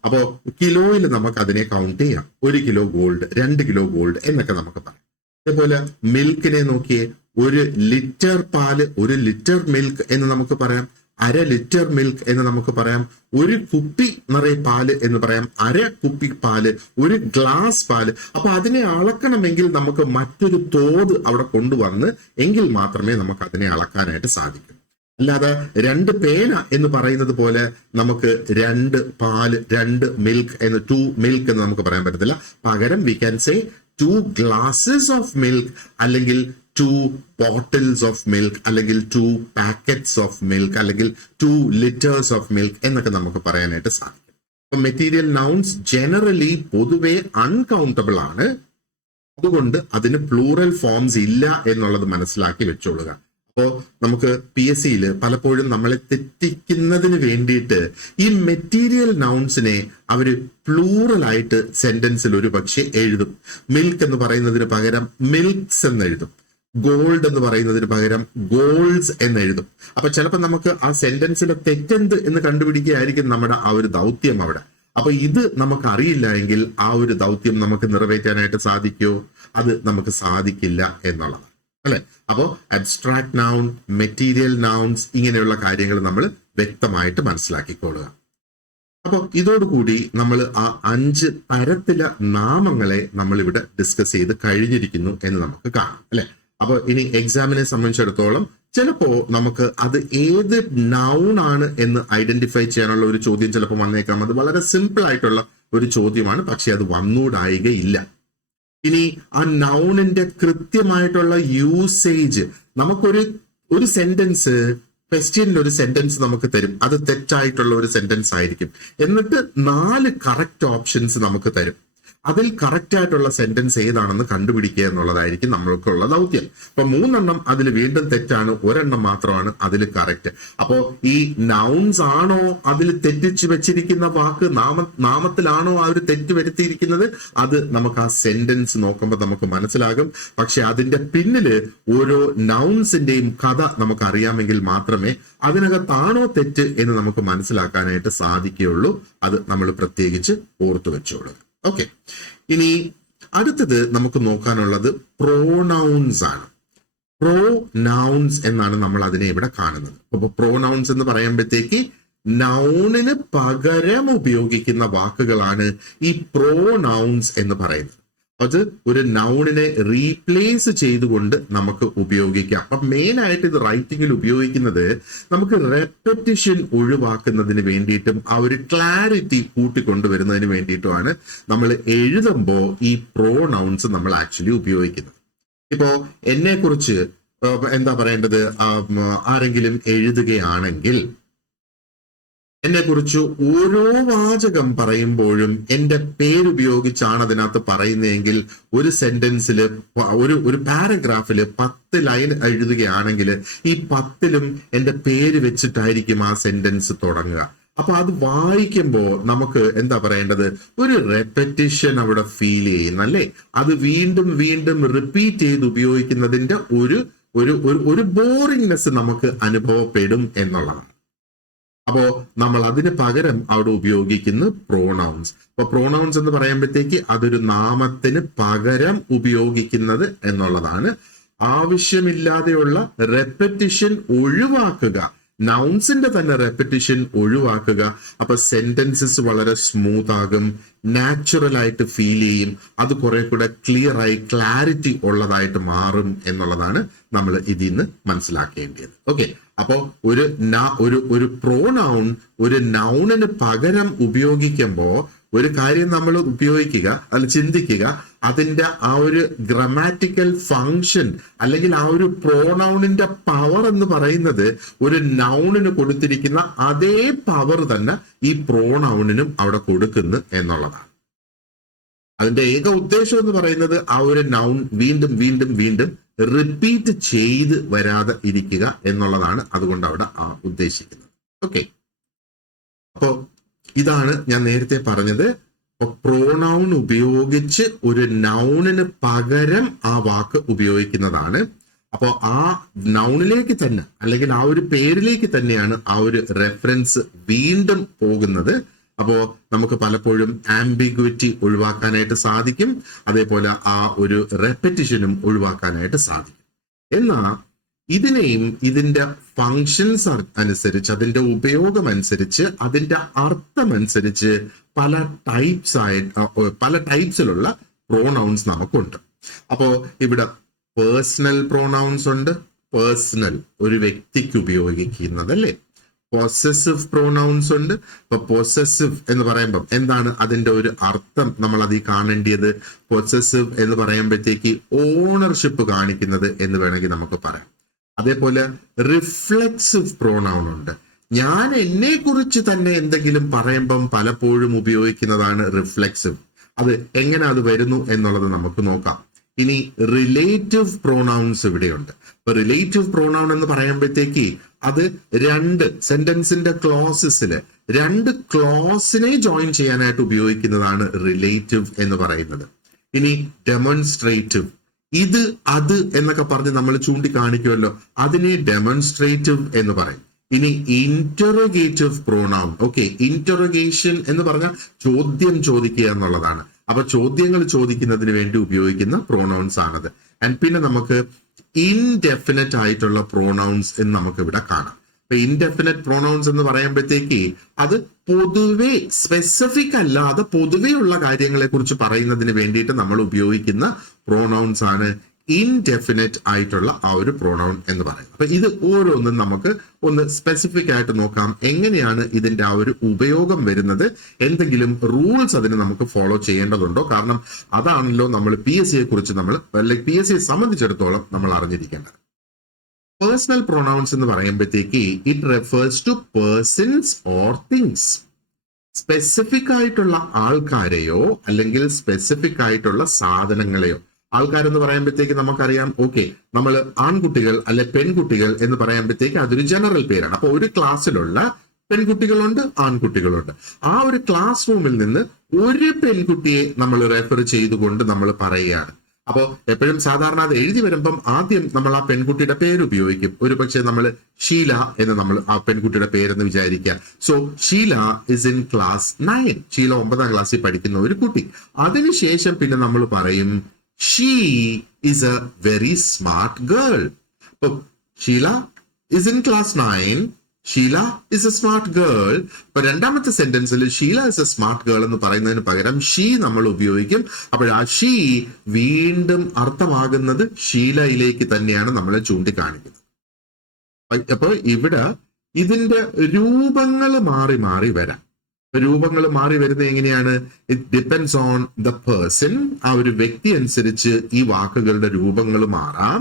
അപ്പോ കിലോയിൽ നമുക്കതിനെ കൗണ്ട് ചെയ്യാം. 1 കിലോ ഗോൾഡ്, 2 കിലോ ഗോൾഡ് എന്നൊക്കെ നമുക്ക് പറയാം. അതേപോലെ മിൽക്കിനെ നോക്കിയേ, 1 ലിറ്റർ പാല്, 1 ലിറ്റർ മിൽക്ക് എന്ന് നമുക്ക് പറയാം. 1/2 ലിറ്റർ മിൽക്ക് എന്ന് നമുക്ക് പറയാം. 1 കുപ്പി നിറയെ പാല് എന്ന് പറയാം. 1/2 കുപ്പി പാല്, 1 ഗ്ലാസ് പാല്. അപ്പൊ അതിനെ അളക്കണമെങ്കിൽ നമുക്ക് മറ്റൊരു തോത് അവിടെ കൊണ്ടുവന്ന് എങ്കിൽ മാത്രമേ നമുക്ക് അതിനെ അളക്കാനായിട്ട് സാധിക്കൂ. അല്ലാതെ 2 പേന എന്ന് പറയുന്നത് പോലെ നമുക്ക് 2 പാല്, 2 മിൽക്ക് എന്ന്, 2 മിൽക്ക് എന്ന് നമുക്ക് പറയാൻ പറ്റത്തില്ല. പകരം we can say 2 glasses of milk, അല്ലെങ്കിൽ 2 ബോട്ടിൽസ് ഓഫ് മിൽക്ക്, അല്ലെങ്കിൽ 2 പാക്കറ്റ്സ് ഓഫ് മിൽക്ക്, അല്ലെങ്കിൽ 2 ലിറ്റേഴ്സ് ഓഫ് മിൽക്ക് എന്നൊക്കെ നമുക്ക് പറയാനായിട്ട് സാധിക്കും. അപ്പൊ മെറ്റീരിയൽ നൗൺസ് ജനറലി പൊതുവെ അൺകൗണ്ടബിൾ ആണ്. അതുകൊണ്ട് അതിന് പ്ലൂറൽ ഫോംസ് ഇല്ല എന്നുള്ളത് മനസ്സിലാക്കി വെച്ചോളുക. അപ്പോൾ നമുക്ക് PSCയിൽ പലപ്പോഴും നമ്മളെ തെറ്റിക്കുന്നതിന് വേണ്ടിയിട്ട് ഈ മെറ്റീരിയൽ നൗൺസിനെ അവര് പ്ലൂറൽ ആയിട്ട് സെന്റൻസിൽ ഒരു പക്ഷെ എഴുതും. മിൽക്ക് എന്ന് പറയുന്നതിന് പകരം മിൽക്സ് എന്ന് എഴുതും. ഗോൾഡ് എന്ന് പറയുന്നതിന് പകരം ഗോൾഡ്സ് എന്ന് എഴുതും. അപ്പൊ ചിലപ്പോൾ നമുക്ക് ആ സെന്റൻസിലെ തെറ്റെന്ത് എന്ന് കണ്ടുപിടിക്കുകയായിരിക്കും നമ്മുടെ ആ ഒരു ദൗത്യം അവിടെ. അപ്പൊ ഇത് നമുക്ക് അറിയില്ല എങ്കിൽ ആ ഒരു ദൗത്യം നമുക്ക് നിറവേറ്റാനായിട്ട് സാധിക്കുമോ? അത് നമുക്ക് സാധിക്കില്ല എന്നുള്ളതാണ് അല്ലെ. അപ്പോ അബ്സ്ട്രാക്ട് നൗൺ, മെറ്റീരിയൽ നൗൺസ്, ഇങ്ങനെയുള്ള കാര്യങ്ങൾ നമ്മൾ വ്യക്തമായിട്ട് മനസ്സിലാക്കിക്കൊള്ളുക. അപ്പോൾ ഇതോടുകൂടി നമ്മൾ ആ 5 തരത്തിലെ നാമങ്ങളെ നമ്മൾ ഇവിടെ ഡിസ്കസ് ചെയ്ത് കഴിഞ്ഞിരിക്കുന്നു എന്ന് നമുക്ക് കാണാം അല്ലെ. അപ്പൊ ഇനി എക്സാമിനെ സംബന്ധിച്ചിടത്തോളം ചിലപ്പോ നമുക്ക് അത് ഏത് നൗൺ ആണ് എന്ന് ഐഡന്റിഫൈ ചെയ്യാനുള്ള ഒരു ചോദ്യം ചിലപ്പോൾ വന്നേക്കാം. അത് വളരെ സിമ്പിൾ ആയിട്ടുള്ള ഒരു ചോദ്യമാണ്, പക്ഷെ അത് വന്നൂടായികയില്ല. ഇനി ആ നൗണിന്റെ കൃത്യമായിട്ടുള്ള യൂസേജ്, നമുക്കൊരു സെന്റൻസ്, ക്വസ്റ്റ്യനിൽ ഒരു സെന്റൻസ് നമുക്ക് തരും, അത് തെറ്റായിട്ടുള്ള ഒരു സെന്റൻസ് ആയിരിക്കും. എന്നിട്ട് 4 കറക്റ്റ് ഓപ്ഷൻസ് നമുക്ക് തരും. അതിൽ കറക്റ്റ് ആയിട്ടുള്ള സെന്റൻസ് ഏതാണെന്ന് കണ്ടുപിടിക്കുക എന്നുള്ളതായിരിക്കും നമ്മൾക്കുള്ള ദൗത്യം. അപ്പൊ 3 എണ്ണം അതിൽ വീണ്ടും തെറ്റാണ്, 1 എണ്ണം മാത്രമാണ് അതിൽ കറക്റ്റ്. അപ്പോ ഈ നൗൺസ് ആണോ അതിൽ തെറ്റിച്ച് വെച്ചിരിക്കുന്ന വാക്ക്, നാമത്തിലാണോ ആ ഒരു തെറ്റ് വരുത്തിയിരിക്കുന്നത്, അത് നമുക്ക് ആ സെന്റൻസ് നോക്കുമ്പോൾ നമുക്ക് മനസ്സിലാകും. പക്ഷെ അതിന്റെ പിന്നില് ഓരോ നൗൺസിന്റെയും കഥ നമുക്ക് അറിയാമെങ്കിൽ മാത്രമേ അതിനകത്താണോ തെറ്റ് എന്ന് നമുക്ക് മനസ്സിലാക്കാനായിട്ട് സാധിക്കുകയുള്ളൂ. അത് നമ്മൾ പ്രത്യേകിച്ച് ഓർത്തു വെച്ചോളൂ. ഓക്കെ, ഇനി അടുത്തത് നമുക്ക് നോക്കാനുള്ളത് പ്രോനൗൺസ് ആണ്. പ്രോനൗൺസ് എന്നാണ് നമ്മൾ അതിനെ ഇവിടെ കാണുന്നത്. അപ്പൊ പ്രോനൗൺസ് എന്ന് പറയുമ്പോഴത്തേക്ക് നൗണിന് പകരം ഉപയോഗിക്കുന്ന വാക്കുകളാണ് ഈ പ്രോനൗൺസ് എന്ന് പറയുന്നത്. അത് ഒരു നൗണിനെ റീപ്ലേസ് ചെയ്തുകൊണ്ട് നമുക്ക് ഉപയോഗിക്കാം. അപ്പൊ മെയിൻ ആയിട്ട് ഇത് റൈറ്റിംഗിൽ ഉപയോഗിക്കുന്നത് നമുക്ക് റെപ്പറ്റിഷൻ ഒഴിവാക്കുന്നതിന് വേണ്ടിയിട്ടും ആ ഒരു ക്ലാരിറ്റി കൂട്ടിക്കൊണ്ടുവരുന്നതിന് വേണ്ടിയിട്ടുമാണ് നമ്മൾ എഴുതുമ്പോൾ ഈ പ്രോനൗൺസ് നമ്മൾ ആക്ച്വലി ഉപയോഗിക്കുന്നത്. ഇപ്പോ എന്നെ കുറിച്ച് എന്താ പറയേണ്ടത്, ആരെങ്കിലും എഴുതുകയാണെങ്കിൽ എന്നെ കുറിച്ച് ഓരോ വാചകം പറയുമ്പോഴും എന്റെ പേരുപയോഗിച്ചാണ് അതിനകത്ത് പറയുന്നതെങ്കിൽ ഒരു സെന്റൻസിൽ ഒരു പാരഗ്രാഫിൽ 10 ലൈൻ എഴുതുകയാണെങ്കിൽ ഈ 10ലും എന്റെ പേര് വെച്ചിട്ടായിരിക്കും ആ സെന്റൻസ് തുടങ്ങുക. അപ്പൊ അത് വായിക്കുമ്പോൾ നമുക്ക് എന്താ പറയേണ്ടത്, ഒരു റെപ്പറ്റീഷൻ അവിടെ ഫീൽ ചെയ്യുന്നല്ലേ. അത് വീണ്ടും വീണ്ടും റിപ്പീറ്റ് ചെയ്ത് ഉപയോഗിക്കുന്നതിന്റെ ഒരു ബോറിംഗ്നെസ് നമുക്ക് അനുഭവപ്പെടും എന്നുള്ളതാണ്. അപ്പോ നമ്മൾ അതിന് പകരം അവിടെ ഉപയോഗിക്കുന്ന പ്രോനൗൺസ്. അപ്പൊ പ്രോനൗൺസ് എന്ന് പറയുമ്പോഴത്തേക്ക് അതൊരു നാമത്തിന് പകരം ഉപയോഗിക്കുന്നത് എന്നുള്ളതാണ്. ആവശ്യമില്ലാതെയുള്ള റെപ്പറ്റിഷൻ ഒഴിവാക്കുക, നൗൺസിന്റെ തന്നെ റെപ്പറ്റിഷൻ ഒഴിവാക്കുക. അപ്പൊ സെന്റൻസസ് വളരെ സ്മൂത്ത് ആകും, നാച്ചുറൽ ആയിട്ട് ഫീൽ ചെയ്യും, അത് കുറെ കൂടെ ക്ലിയർ ആയി ക്ലാരിറ്റി ഉള്ളതായിട്ട് മാറും എന്നുള്ളതാണ് നമ്മൾ ഇതിൽ നിന്ന് മനസ്സിലാക്കേണ്ടത്. ഓക്കെ, അപ്പോ ഒരു പ്രോനൗൺ ഒരു നൗണിന് പകരം ഉപയോഗിക്കുമ്പോൾ ഒരു കാര്യം നമ്മൾ ഉപയോഗിക്കുക, അല്ല ചിന്തിക്കുക, അതിന്റെ ആ ഒരു ഗ്രമാറ്റിക്കൽ ഫങ്ഷൻ അല്ലെങ്കിൽ ആ ഒരു പ്രോനൗണിന്റെ പവർ എന്ന് പറയുന്നത് ഒരു നൗണിന് കൊടുത്തിരിക്കുന്ന അതേ പവർ തന്നെ ഈ പ്രോനൗണിനും അവിടെ കൊടുക്കുന്നു എന്നുള്ളതാണ്. അതിന്റെ ഏക ഉദ്ദേശം എന്ന് പറയുന്നത് ആ ഒരു നൗൺ വീണ്ടും വീണ്ടും വീണ്ടും റിപ്പീറ്റ് ചെയ്ത് വരാതെ ഇരിക്കുക എന്നുള്ളതാണ് അതുകൊണ്ട് അവിടെ ഉദ്ദേശിക്കുന്നത്. ഓക്കെ, അപ്പോ ഇതാണ് ഞാൻ നേരത്തെ പറഞ്ഞത്. പ്രോനൗൺ ഉപയോഗിച്ച് ഒരു നൗണിന് പകരം ആ വാക്ക് ഉപയോഗിക്കുന്നതാണ്. അപ്പോൾ ആ നൗണിലേക്ക് തന്നെ അല്ലെങ്കിൽ ആ ഒരു പേരിലേക്ക് തന്നെയാണ് ആ ഒരു റെഫറൻസ് വീണ്ടും പോകുന്നത്. അപ്പോ നമുക്ക് പലപ്പോഴും ആംബിഗ്വിറ്റി ഒഴിവാക്കാനായിട്ട് സാധിക്കും, അതേപോലെ ആ ഒരു റെപ്പറ്റിഷനും ഒഴിവാക്കാനായിട്ട് സാധിക്കും. എന്നാൽ ഇതിനെയും ഇതിന്റെ ഫങ്ഷൻസ് അനുസരിച്ച്, അതിന്റെ ഉപയോഗം അനുസരിച്ച്, അതിന്റെ അർത്ഥം അനുസരിച്ച് പല ടൈപ്സിലുള്ള പ്രോനൗൺസ് നമുക്കുണ്ട്. അപ്പോ ഇവിടെ പേഴ്സണൽ പ്രോനൗൺസ് ഉണ്ട്. പേഴ്സണൽ ഒരു വ്യക്തിക്ക് ഉപയോഗിക്കുന്നത് അല്ലേ. പൊസസീവ് പ്രോനൗൺസ് ഉണ്ട്. ഇപ്പൊ പൊസസീവ് എന്ന് പറയുമ്പോൾ എന്താണ് അതിന്റെ ഒരു അർത്ഥം നമ്മൾ അതിൽ കാണേണ്ടത്? പൊസസീവ് എന്ന് പറയുമ്പോഴത്തേക്ക് ഓണർഷിപ്പ് കാണിക്കുന്നത് എന്ന് വേണമെങ്കിൽ നമുക്ക് പറയാം. അതേപോലെ റിഫ്ലെക്സീവ് പ്രോനൗൺ ഉണ്ട്. ഞാൻ എന്നെ കുറിച്ച് തന്നെ എന്തെങ്കിലും പറയുമ്പം പലപ്പോഴും ഉപയോഗിക്കുന്നതാണ് റിഫ്ലെക്സീവ്. അത് എങ്ങനെ അത് വരുന്നു എന്നുള്ളത് നമുക്ക് നോക്കാം. ഇനി റിലേറ്റീവ് പ്രോണൗൺസ് ഇവിടെയുണ്ട്. അപ്പൊ റിലേറ്റീവ് പ്രോണൗൺ എന്ന് പറയുമ്പോഴത്തേക്ക് അത് രണ്ട് സെന്റൻസിന്റെ ക്ലോസസില് രണ്ട് ക്ലോസിനെ ജോയിൻ ചെയ്യാനായിട്ട് ഉപയോഗിക്കുന്നതാണ് റിലേറ്റീവ് എന്ന് പറയുന്നത്. ഇനി ഡെമോൺസ്ട്രേറ്റീവ്, ഇത് അത് എന്നൊക്കെ പറഞ്ഞ് നമ്മൾ ചൂണ്ടിക്കാണിക്കുമല്ലോ, അതിനെ ഡെമോൺസ്ട്രേറ്റീവ് എന്ന് പറയും. ഇനി ഇന്ററോഗേറ്റീവ് പ്രോണൗൺ, ഓക്കെ, ഇന്ററോഗേഷൻ എന്ന് പറഞ്ഞാൽ ചോദ്യം ചോദിക്കുക എന്നുള്ളതാണ്. അപ്പൊ ചോദ്യങ്ങൾ ചോദിക്കുന്നതിന് വേണ്ടി ഉപയോഗിക്കുന്ന പ്രോണൗൺസ് ആണത്. ആൻഡ് പിന്നെ നമുക്ക് ഇൻഡെഫിനറ്റ് ആയിട്ടുള്ള പ്രോണൗൺസ് എന്ന് നമുക്ക് ഇവിടെ കാണാം. അപ്പൊ ഇൻഡെഫിനറ്റ് പ്രോണൗൺസ് എന്ന് പറയുമ്പോഴത്തേക്ക് അത് പൊതുവെ സ്പെസിഫിക് അല്ലാതെ പൊതുവെ ഉള്ള കാര്യങ്ങളെ കുറിച്ച് പറയുന്നതിന് വേണ്ടിയിട്ട് നമ്മൾ ഉപയോഗിക്കുന്ന പ്രോണൗൺസ് ആണ് ഇൻഡെഫിനറ്റ് ആയിട്ടുള്ള ആ ഒരു പ്രോണൗൺ എന്ന് പറയുന്നത്. അപ്പൊ ഇത് ഓരോന്നും നമുക്ക് ഒന്ന് സ്പെസിഫിക് ആയിട്ട് നോക്കാം, എങ്ങനെയാണ് ഇതിന്റെ ആ ഒരു ഉപയോഗം വരുന്നത്, എന്തെങ്കിലും റൂൾസ് അതിന് നമുക്ക് ഫോളോ ചെയ്യേണ്ടതുണ്ടോ, കാരണം അതാണല്ലോ നമ്മൾ PSC കുറിച്ച് നമ്മൾ PSC സംബന്ധിച്ചിടത്തോളം നമ്മൾ അറിഞ്ഞിരിക്കേണ്ടത്. പേഴ്സണൽ പ്രൊനൗൺസ് എന്ന് പറയുമ്പോഴത്തേക്ക് it refers to persons or things. Specific ആയിട്ടുള്ള ആൾക്കാരെയോ അല്ലെങ്കിൽ സ്പെസിഫിക് ആയിട്ടുള്ള സാധനങ്ങളെയോ. ആൾക്കാരെന്ന് പറയുമ്പോഴത്തേക്ക് നമുക്കറിയാം, ഓക്കെ, നമ്മൾ ആൺകുട്ടികൾ അല്ലെ പെൺകുട്ടികൾ എന്ന് പറയുമ്പോഴത്തേക്ക് അതൊരു ജനറൽ പേരാണ്. അപ്പൊ ഒരു ക്ലാസ്സിലുള്ള പെൺകുട്ടികളുണ്ട്, ആൺകുട്ടികളുണ്ട്. ആ ഒരു ക്ലാസ് റൂമിൽ നിന്ന് ഒരു പെൺകുട്ടിയെ നമ്മൾ റെഫർ ചെയ്തുകൊണ്ട് നമ്മൾ പറയുകയാണ്. അപ്പോൾ എപ്പോഴും സാധാരണ അത് എഴുതി വരുമ്പം ആദ്യം നമ്മൾ ആ പെൺകുട്ടിയുടെ പേര് ഉപയോഗിക്കും. ഒരു പക്ഷേ നമ്മൾ ഷീല എന്ന് നമ്മൾ ആ പെൺകുട്ടിയുടെ പേരെന്ന് വിചാരിക്കുക. So Sheela is in class 9. Sheela 9ാം ക്ലാസ്സിൽ പഠിക്കുന്ന ഒരു കുട്ടി. അതിനുശേഷം പിന്നെ നമ്മൾ പറയും she is a very smart girl. അപ്പൊ Sheela is in class 9, Sheela is a smart girl. അപ്പൊ രണ്ടാമത്തെ സെന്റൻസിൽ Sheela is a smart girl എന്ന് പറയുന്നതിന് പകരം ഷീ നമ്മൾ ഉപയോഗിക്കും. അപ്പോൾ ആ ഷീ വീണ്ടും അർത്ഥമാകുന്നത് ഷീലയിലേക്ക് തന്നെയാണ് നമ്മളെ ചൂണ്ടിക്കാണിക്കുന്നത്. അപ്പൊ ഇവിടെ ഇതിന്റെ രൂപങ്ങൾ മാറി മാറി വരാം. രൂപങ്ങൾ മാറി വരുന്നത് എങ്ങനെയാണ്? It depends on the person. ആ ഒരു വ്യക്തി അനുസരിച്ച് ഈ വാക്കുകളുടെ രൂപങ്ങൾ മാറാം.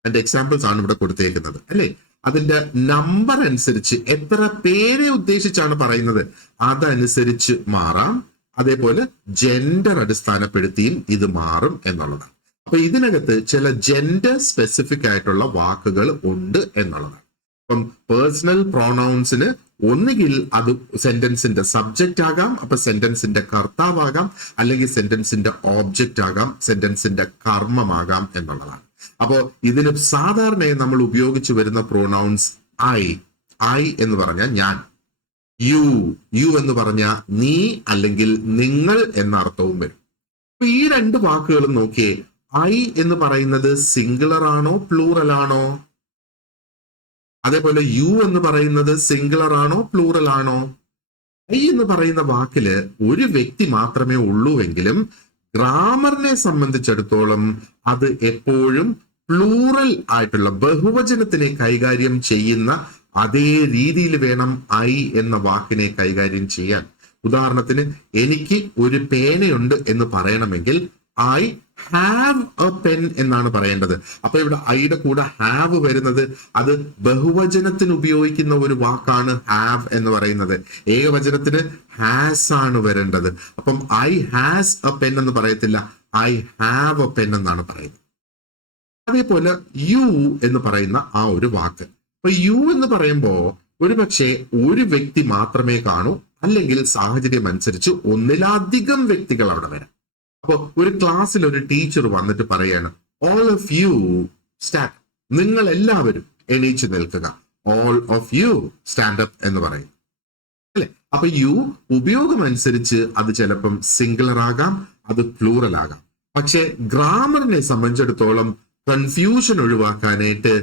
അതിന്റെ എക്സാമ്പിൾസ് ആണ് ഇവിടെ കൊടുത്തേക്കുന്നത്, അല്ലെ? അതിന്റെ നമ്പർ അനുസരിച്ച്, എത്ര പേരെ ഉദ്ദേശിച്ചാണ് പറയുന്നത് അതനുസരിച്ച് മാറാം. അതേപോലെ ജെൻഡർ അടിസ്ഥാനപ്പെടുത്തിയും ഇത് മാറും എന്നുള്ളതാണ്. അപ്പൊ ഇതിനകത്ത് ചില ജെൻഡർ സ്പെസിഫിക് ആയിട്ടുള്ള വാക്കുകൾ ഉണ്ട് എന്നുള്ളതാണ്. ഇപ്പം പേഴ്സണൽ പ്രോണൗൺസിന് ഒന്നുകിൽ അത് സെന്റൻസിന്റെ സബ്ജക്റ്റ് ആകാം, അപ്പൊ സെന്റൻസിന്റെ കർത്താവാകാം, അല്ലെങ്കിൽ സെന്റൻസിന്റെ ഓബ്ജക്റ്റ് ആകാം, സെന്റൻസിന്റെ കർമ്മമാകാം എന്നുള്ളതാണ്. അപ്പോ ഇതിന് സാധാരണയായി നമ്മൾ ഉപയോഗിച്ചു വരുന്ന പ്രോണൗൺസ് ഐ എന്ന് പറഞ്ഞാൽ ഞാൻ, യു എന്ന് പറഞ്ഞാൽ നീ അല്ലെങ്കിൽ നിങ്ങൾ എന്ന അർത്ഥവും വരും. അപ്പൊ ഈ രണ്ട് വാക്കുകളും നോക്കിയേ, ഐ എന്ന് പറയുന്നത് സിംഗുലർ ആണോ പ്ലൂറൽ ആണോ? അതേപോലെ യു എന്ന് പറയുന്നത് സിംഗുലർ ആണോ പ്ലൂറൽ ആണോ? ഐ എന്ന് പറയുന്ന വാക്കില് ഒരു വ്യക്തി മാത്രമേ ഉള്ളൂവെങ്കിലും ഗ്രാമറിനെ സംബന്ധിച്ചിടത്തോളം അത് എപ്പോഴും പ്ലൂറൽ ആയിട്ടുള്ള ബഹുവചനത്തിനെ കൈകാര്യം ചെയ്യുന്ന അതേ രീതിയിൽ വേണം ഐ എന്ന വാക്കിനെ കൈകാര്യം ചെയ്യാൻ. ഉദാഹരണത്തിന്, എനിക്ക് ഒരു പേനയുണ്ട് എന്ന് പറയണമെങ്കിൽ ഐ ഹാവ് എ പെൻ എന്നാണ് പറയേണ്ടത്. അപ്പൊ ഇവിടെ ഐയുടെ കൂടെ ഹാവ് വരുന്നത് അത് ബഹുവചനത്തിന് ഉപയോഗിക്കുന്ന ഒരു വാക്കാണ് ഹാവ് എന്ന് പറയുന്നത്. ഏകവചനത്തിന് ഹാസ് ആണ് വരേണ്ടത്. അപ്പം ഐ ഹാസ് എ പെൻ എന്ന് പറയത്തില്ല, ഐ ഹാവ് എ പെൻ എന്നാണ് പറയുന്നത്. അതേപോലെ യു എന്ന് പറയുന്ന ആ ഒരു വാക്ക്, അപ്പൊ യു എന്ന് പറയുമ്പോ ഒരു പക്ഷേ ഒരു വ്യക്തി മാത്രമേ കാണൂ, അല്ലെങ്കിൽ സാഹചര്യം അനുസരിച്ച് ഒന്നിലധികം വ്യക്തികൾ അവിടെ വരാം. അപ്പൊ ഒരു ക്ലാസ്സിൽ ഒരു ടീച്ചർ വന്നിട്ട് പറയാണ്, ഓൾ ഓഫ് യു സ്റ്റാൻഡ്, നിങ്ങൾ എല്ലാവരും എണീച്ചു നിൽക്കുക. All of you stand up എന്ന് പറയും, അല്ലെ? അപ്പൊ യു ഉപയോഗം അനുസരിച്ച് അത് ചിലപ്പം സിംഗുലർ ആകാം, അത് പ്ലൂറൽ ആകാം. പക്ഷെ ഗ്രാമറിനെ സംബന്ധിച്ചിടത്തോളം കൺഫ്യൂഷൻ ഒഴിവാക്കാനായിട്ട്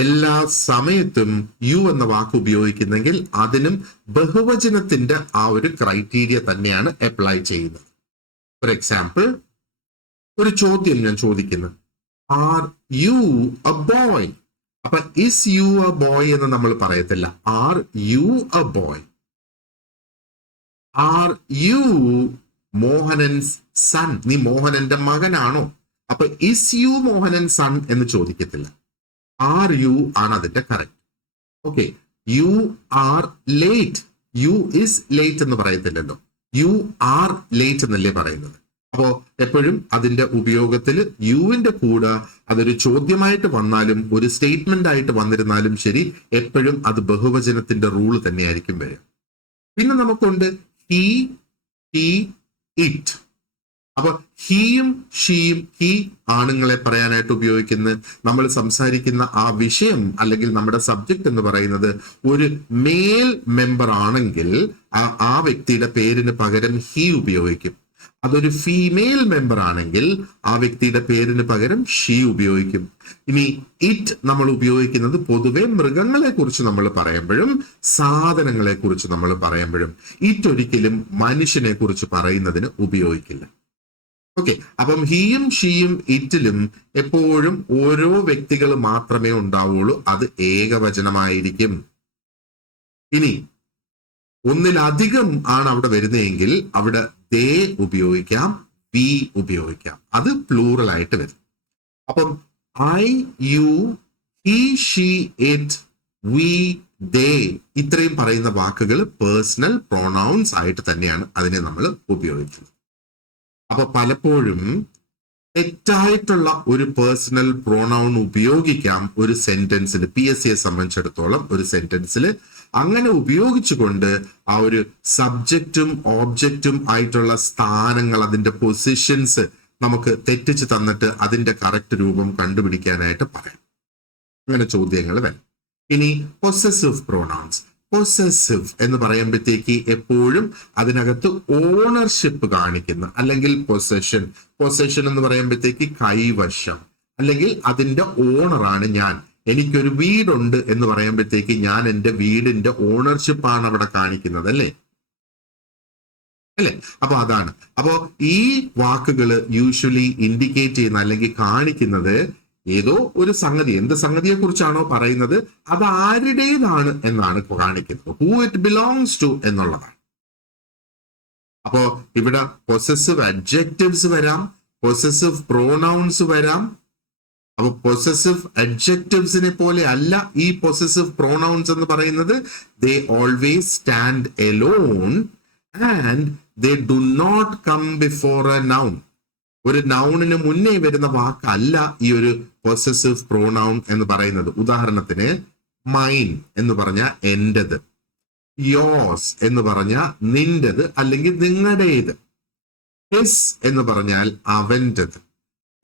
എല്ലാ സമയത്തും യു എന്ന വാക്ക് ഉപയോഗിക്കുന്നെങ്കിൽ അതിനും ബഹുവചനത്തിന്റെ ആ ഒരു ക്രൈറ്റീരിയ തന്നെയാണ് അപ്ലൈ ചെയ്യുന്നത്. ഫോർ എക്സാമ്പിൾ, ഒരു ചോദ്യം ഞാൻ ചോദിക്കുന്നു, ആർ യു എ ബോയ്? അപ്പൊ ഇസ് യു എ ബോയ് എന്ന് നമ്മൾ പറയത്തില്ല, are you a boy. Are you Mohanan's son? നീ മോഹനന്റെ മകനാണോ? അപ്പൊ ഇസ് യു മോഹനൻ സൺ എന്ന് ചോദിക്കത്തില്ല, ആർ യു ആണ് അതിന്റെ correct. Okay, you are late, you is late എന്ന് പറയത്തില്ലല്ലോ, യു ആർ ലേറ്റ് എന്നല്ലേ പറയുന്നത്. അപ്പോ എപ്പോഴും അതിന്റെ ഉപയോഗത്തിൽ യുവിന്റെ കൂടെ അതൊരു ചോദ്യമായിട്ട് വന്നാലും ഒരു സ്റ്റേറ്റ്മെന്റ് ആയിട്ട് വന്നിരുന്നാലും ശരി, എപ്പോഴും അത് ബഹുവചനത്തിന്റെ റൂള് തന്നെയായിരിക്കും വരിക. പിന്നെ നമുക്കുണ്ട് ഹി, ഷീ, ഇറ്റ്. അപ്പൊ ഹീയും ഷീയും, ഹി ആണുങ്ങളെ പറയാനായിട്ട് ഉപയോഗിക്കുന്നത്. നമ്മൾ സംസാരിക്കുന്ന ആ വിഷയം അല്ലെങ്കിൽ നമ്മുടെ സബ്ജക്ട് എന്ന് പറയുന്നത് ഒരു മെയിൽ മെമ്പർ ആണെങ്കിൽ ആ വ്യക്തിയുടെ പേരിന് പകരം ഹി ഉപയോഗിക്കും. അതൊരു ഫീമെയിൽ മെമ്പർ ആണെങ്കിൽ ആ വ്യക്തിയുടെ പേരിന് പകരം ഷീ ഉപയോഗിക്കും. ഇനി ഇറ്റ് നമ്മൾ ഉപയോഗിക്കുന്നത് പൊതുവെ മൃഗങ്ങളെ കുറിച്ച് നമ്മൾ പറയുമ്പോഴും സാധനങ്ങളെ കുറിച്ച് നമ്മൾ പറയുമ്പോഴും. ഇറ്റ് ഒരിക്കലും മനുഷ്യനെ കുറിച്ച് പറയുന്നതിന് ഉപയോഗിക്കില്ല. ഓക്കെ, അപ്പം ഹീയും ഷീയും ഇറ്റിലും എപ്പോഴും ഓരോ വ്യക്തികൾ മാത്രമേ ഉണ്ടാവുള്ളൂ. അത് ഏകവചനമായിരിക്കും. ഇനി ഒന്നിലധികം ആണ് അവിടെ വരുന്നതെങ്കിൽ അവിടെ ദേ ഉപയോഗിക്കാം, വി ഉപയോഗിക്കാം. അത് പ്ലൂറൽ ആയിട്ട് വരും. അപ്പം I, you, he, she, it, we, they ഇത്രയും പറയുന്ന വാക്കുകൾ പേഴ്സണൽ പ്രൊനൗൺസ് ആയിട്ട് തന്നെയാണ് അതിനെ നമ്മൾ ഉപയോഗിക്കുന്നത്. അപ്പൊ പലപ്പോഴും തെറ്റായിട്ടുള്ള ഒരു പേഴ്സണൽ പ്രൊനൗൺ ഉപയോഗിക്കാം ഒരു സെന്റൻസിൽ. PSCയെ സംബന്ധിച്ചിടത്തോളം ഒരു സെന്റൻസിൽ അങ്ങനെ ഉപയോഗിച്ചുകൊണ്ട് ആ ഒരു സബ്ജക്റ്റും ഓബ്ജക്റ്റും ആയിട്ടുള്ള സ്ഥാനങ്ങൾ, അതിന്റെ പൊസിഷൻസ് നമുക്ക് തെറ്റിച്ച് തന്നിട്ട് അതിന്റെ കറക്റ്റ് രൂപം കണ്ടുപിടിക്കാനായിട്ട് പറയാം. അങ്ങനെ ചോദ്യങ്ങൾ വരും. ഇനി പൊസസീവ് പ്രൊനൗൺസ്. പൊസസീവ് എന്ന് പറയുമ്പോഴത്തേക്ക് എപ്പോഴും അതിനകത്ത് ഓണർഷിപ്പ് കാണിക്കുന്ന, അല്ലെങ്കിൽ പൊസഷൻ. പൊസഷൻ എന്ന് പറയുമ്പോഴത്തേക്ക് കൈവശം, അല്ലെങ്കിൽ അതിന്റെ ഓണറാണ് ഞാൻ. എനിക്കൊരു വീടുണ്ട് എന്ന് പറയുമ്പോഴത്തേക്ക് ഞാൻ എൻ്റെ വീടിന്റെ ഓണർഷിപ്പാണ് അവിടെ കാണിക്കുന്നത്, അല്ലേ? അപ്പൊ അതാണ്. അപ്പോ ഈ വാക്കുകൾ യൂഷ്വലി ഇൻഡിക്കേറ്റ് ചെയ്യുന്ന അല്ലെങ്കിൽ കാണിക്കുന്നത് ഏതോ ഒരു സംഗതി, എന്ത് സംഗതിയെ കുറിച്ചാണോ പറയുന്നത് അത് ആരുടേതാണ് എന്നാണ് കാണിക്കുന്നത്. ഹൂ ഇറ്റ് ബിലോങ്സ് ടു എന്നുള്ളതാണ്. അപ്പോ ഇവിടെ പൊസസീവ് അഡ്ജക്റ്റീവ്സ് വരാം, പൊസസീവ് പ്രോനൗൺസ് വരാം. അപ്പൊ പൊസസീവ് അഡ്ജക്റ്റീവ്സിനെ പോലെ അല്ല ഈ പൊസസീവ് പ്രോനൗൺസ് എന്ന് പറയുന്നത്. They always stand alone and they do not come before a noun. ഒരു നൗണിന് മുന്നേ വരുന്ന വാക്കല്ല ഈ ഒരു പൊസസീവ് പ്രോനൗൺ എന്ന് പറയുന്നത്. ഉദാഹരണത്തിന് മൈൻ എന്ന് പറഞ്ഞാൽ എന്റേത്, യോസ് എന്ന് പറഞ്ഞാൽ നിന്റേത് അല്ലെങ്കിൽ നിങ്ങളുടേത്, ഹിസ് എന്ന് പറഞ്ഞാൽ അവന്റേത്,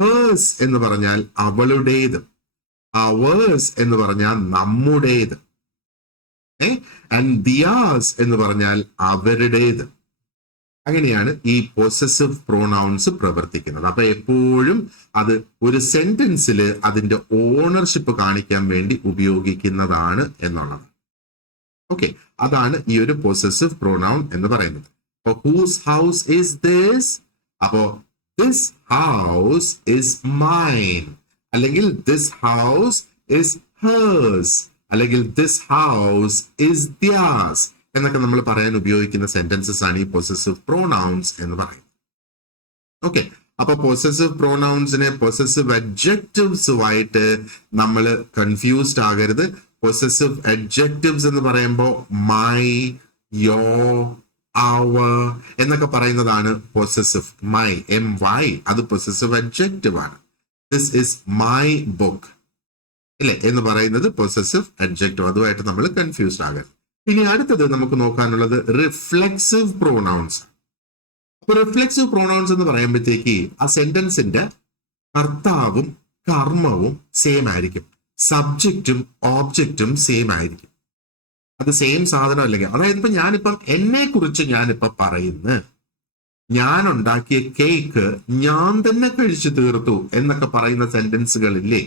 ഹേഴ്സ് എന്ന് പറഞ്ഞാൽ അവളുടേത്, അവേഴ്സ് എന്ന് പറഞ്ഞാൽ നമ്മുടേത്, ആൻഡ് ദിയാസ് എന്ന് പറഞ്ഞാൽ അവരുടേത്. അങ്ങനെയാണ് ഈ പൊസസീവ് പ്രോനൗൺസ് പ്രവർത്തിക്കുന്നത്. അപ്പൊ എപ്പോഴും അത് ഒരു സെന്റൻസിൽ അതിന്റെ ഓണർഷിപ്പ് കാണിക്കാൻ വേണ്ടി ഉപയോഗിക്കുന്നതാണ് എന്നുള്ളത്. ഓക്കെ, അതാണ് ഈ ഒരു പൊസസീവ് പ്രോനൗൺ എന്ന് പറയുന്നത്. അപ്പൊ ഹൂസ് ഹൗസ് ഈസ് ദിസ്? അപ്പോ ദിസ് ഹൗസ് ഈസ് മൈൻ, അല്ലെങ്കിൽ ദിസ് ഹൗസ് ഈസ് ഹേഴ്സ്, അല്ലെങ്കിൽ ദിസ് ഹൗസ് ഈസ് ദിയാസ് എന്നൊക്കെ നമ്മൾ പറയാൻ ഉപയോഗിക്കുന്ന സെന്റൻസസ് ആണ് ഈ പൊസസീവ് പ്രോനൗൺസ് എന്ന് പറയുന്നത്. ഓക്കെ, അപ്പൊ പൊസസീവ് പ്രോനൗൺസിനെ പൊസസീവ് അഡ്ജക്റ്റീവ്സുമായിട്ട് നമ്മൾ കൺഫ്യൂസ്ഡ് ആകരുത്. പൊസസീവ് അഡ്ജക്റ്റീവ്സ് എന്ന് പറയുമ്പോൾ മൈ, യോ, അവർ എന്നൊക്കെ പറയുന്നതാണ് പൊസസീവ്. മൈ, MY, അത് പൊസസീവ് അഡ്ജക്റ്റീവ് ആണ്. ദിസ് ഇസ് മൈ ബുക്ക് അല്ലെ എന്ന് പറയുന്നത് പൊസസീവ് അഡ്ജക്റ്റീവ്. അതുമായിട്ട് നമ്മൾ കൺഫ്യൂസ്ഡ് ആകരുത്. ഇനി അടുത്തത് നമുക്ക് നോക്കാനുള്ളത് റിഫ്ലെക്സീവ് പ്രോനൗൺസ്. അപ്പൊ റിഫ്ലെക്സീവ് പ്രോനൗൺസ് എന്ന് പറയുമ്പോഴത്തേക്ക് ആ സെന്റൻസിന്റെ കർത്താവും കർമ്മവും സെയിം ആയിരിക്കും, സബ്ജക്റ്റും ഓബ്ജക്റ്റും സെയിം ആയിരിക്കും. അത് സെയിം സാധനം അല്ലെങ്കിൽ, അതായത് ഇപ്പൊ ഞാനിപ്പം എന്നെ കുറിച്ച് ഞാനിപ്പോ പറയുന്നു, ഞാൻ ഉണ്ടാക്കിയ കേക്ക് ഞാൻ തന്നെ കഴിച്ചു തീർത്തു എന്നൊക്കെ പറയുന്ന സെന്റൻസുകളില്ലേ?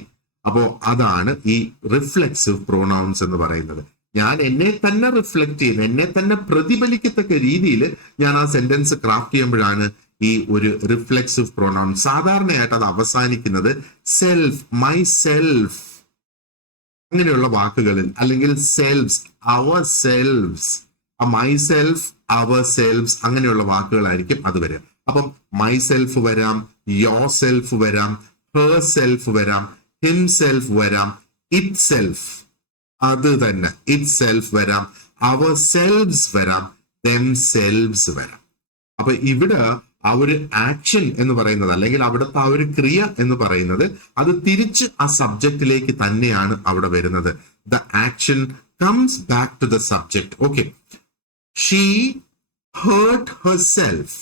അപ്പോ അതാണ് ഈ റിഫ്ലെക്സീവ് പ്രോനൗൺസ് എന്ന് പറയുന്നത്. ഞാൻ എന്നെ തന്നെ റിഫ്ലക്ട് ചെയ്യുന്ന, എന്നെ തന്നെ പ്രതിഫലിക്കത്തക്ക രീതിയിൽ ഞാൻ ആ സെന്റൻസ് ക്രാഫ്റ്റ് ചെയ്യുമ്പോഴാണ് ഈ ഒരു റിഫ്ലെക്സീവ് പ്രോനൗൺ. സാധാരണയായിട്ട് അത് അവസാനിക്കുന്നത് സെൽഫ്, മൈ സെൽഫ് അങ്ങനെയുള്ള വാക്കുകളിൽ, അല്ലെങ്കിൽ selves, ourselves, myself, ourselves അങ്ങനെയുള്ള വാക്കുകളായിരിക്കും അത് വരിക. അപ്പം മൈ സെൽഫ് വരാം, യോർ സെൽഫ് വരാം, ഹെർ സെൽഫ് വരാം, ഹിം സെൽഫ് വരാം, ഇറ്റ് സെൽഫ് അത് തന്നെ ഇറ്റ് സെൽഫ് വരാം, അവർ സെൽഫ്സ് വരാം, ദെം സെൽഫ്സ് വരാം. അപ്പൊ ഇവിടെ ആ ഒരു ആക്ഷൻ എന്ന് പറയുന്നത് അല്ലെങ്കിൽ അവിടുത്തെ ആ ഒരു ക്രിയ എന്ന് പറയുന്നത് അത് തിരിച്ച് ആ സബ്ജക്റ്റിലേക്ക് തന്നെയാണ് അവിടെ വരുന്നത്. The action comes back to the subject. Okay, she hurt herself.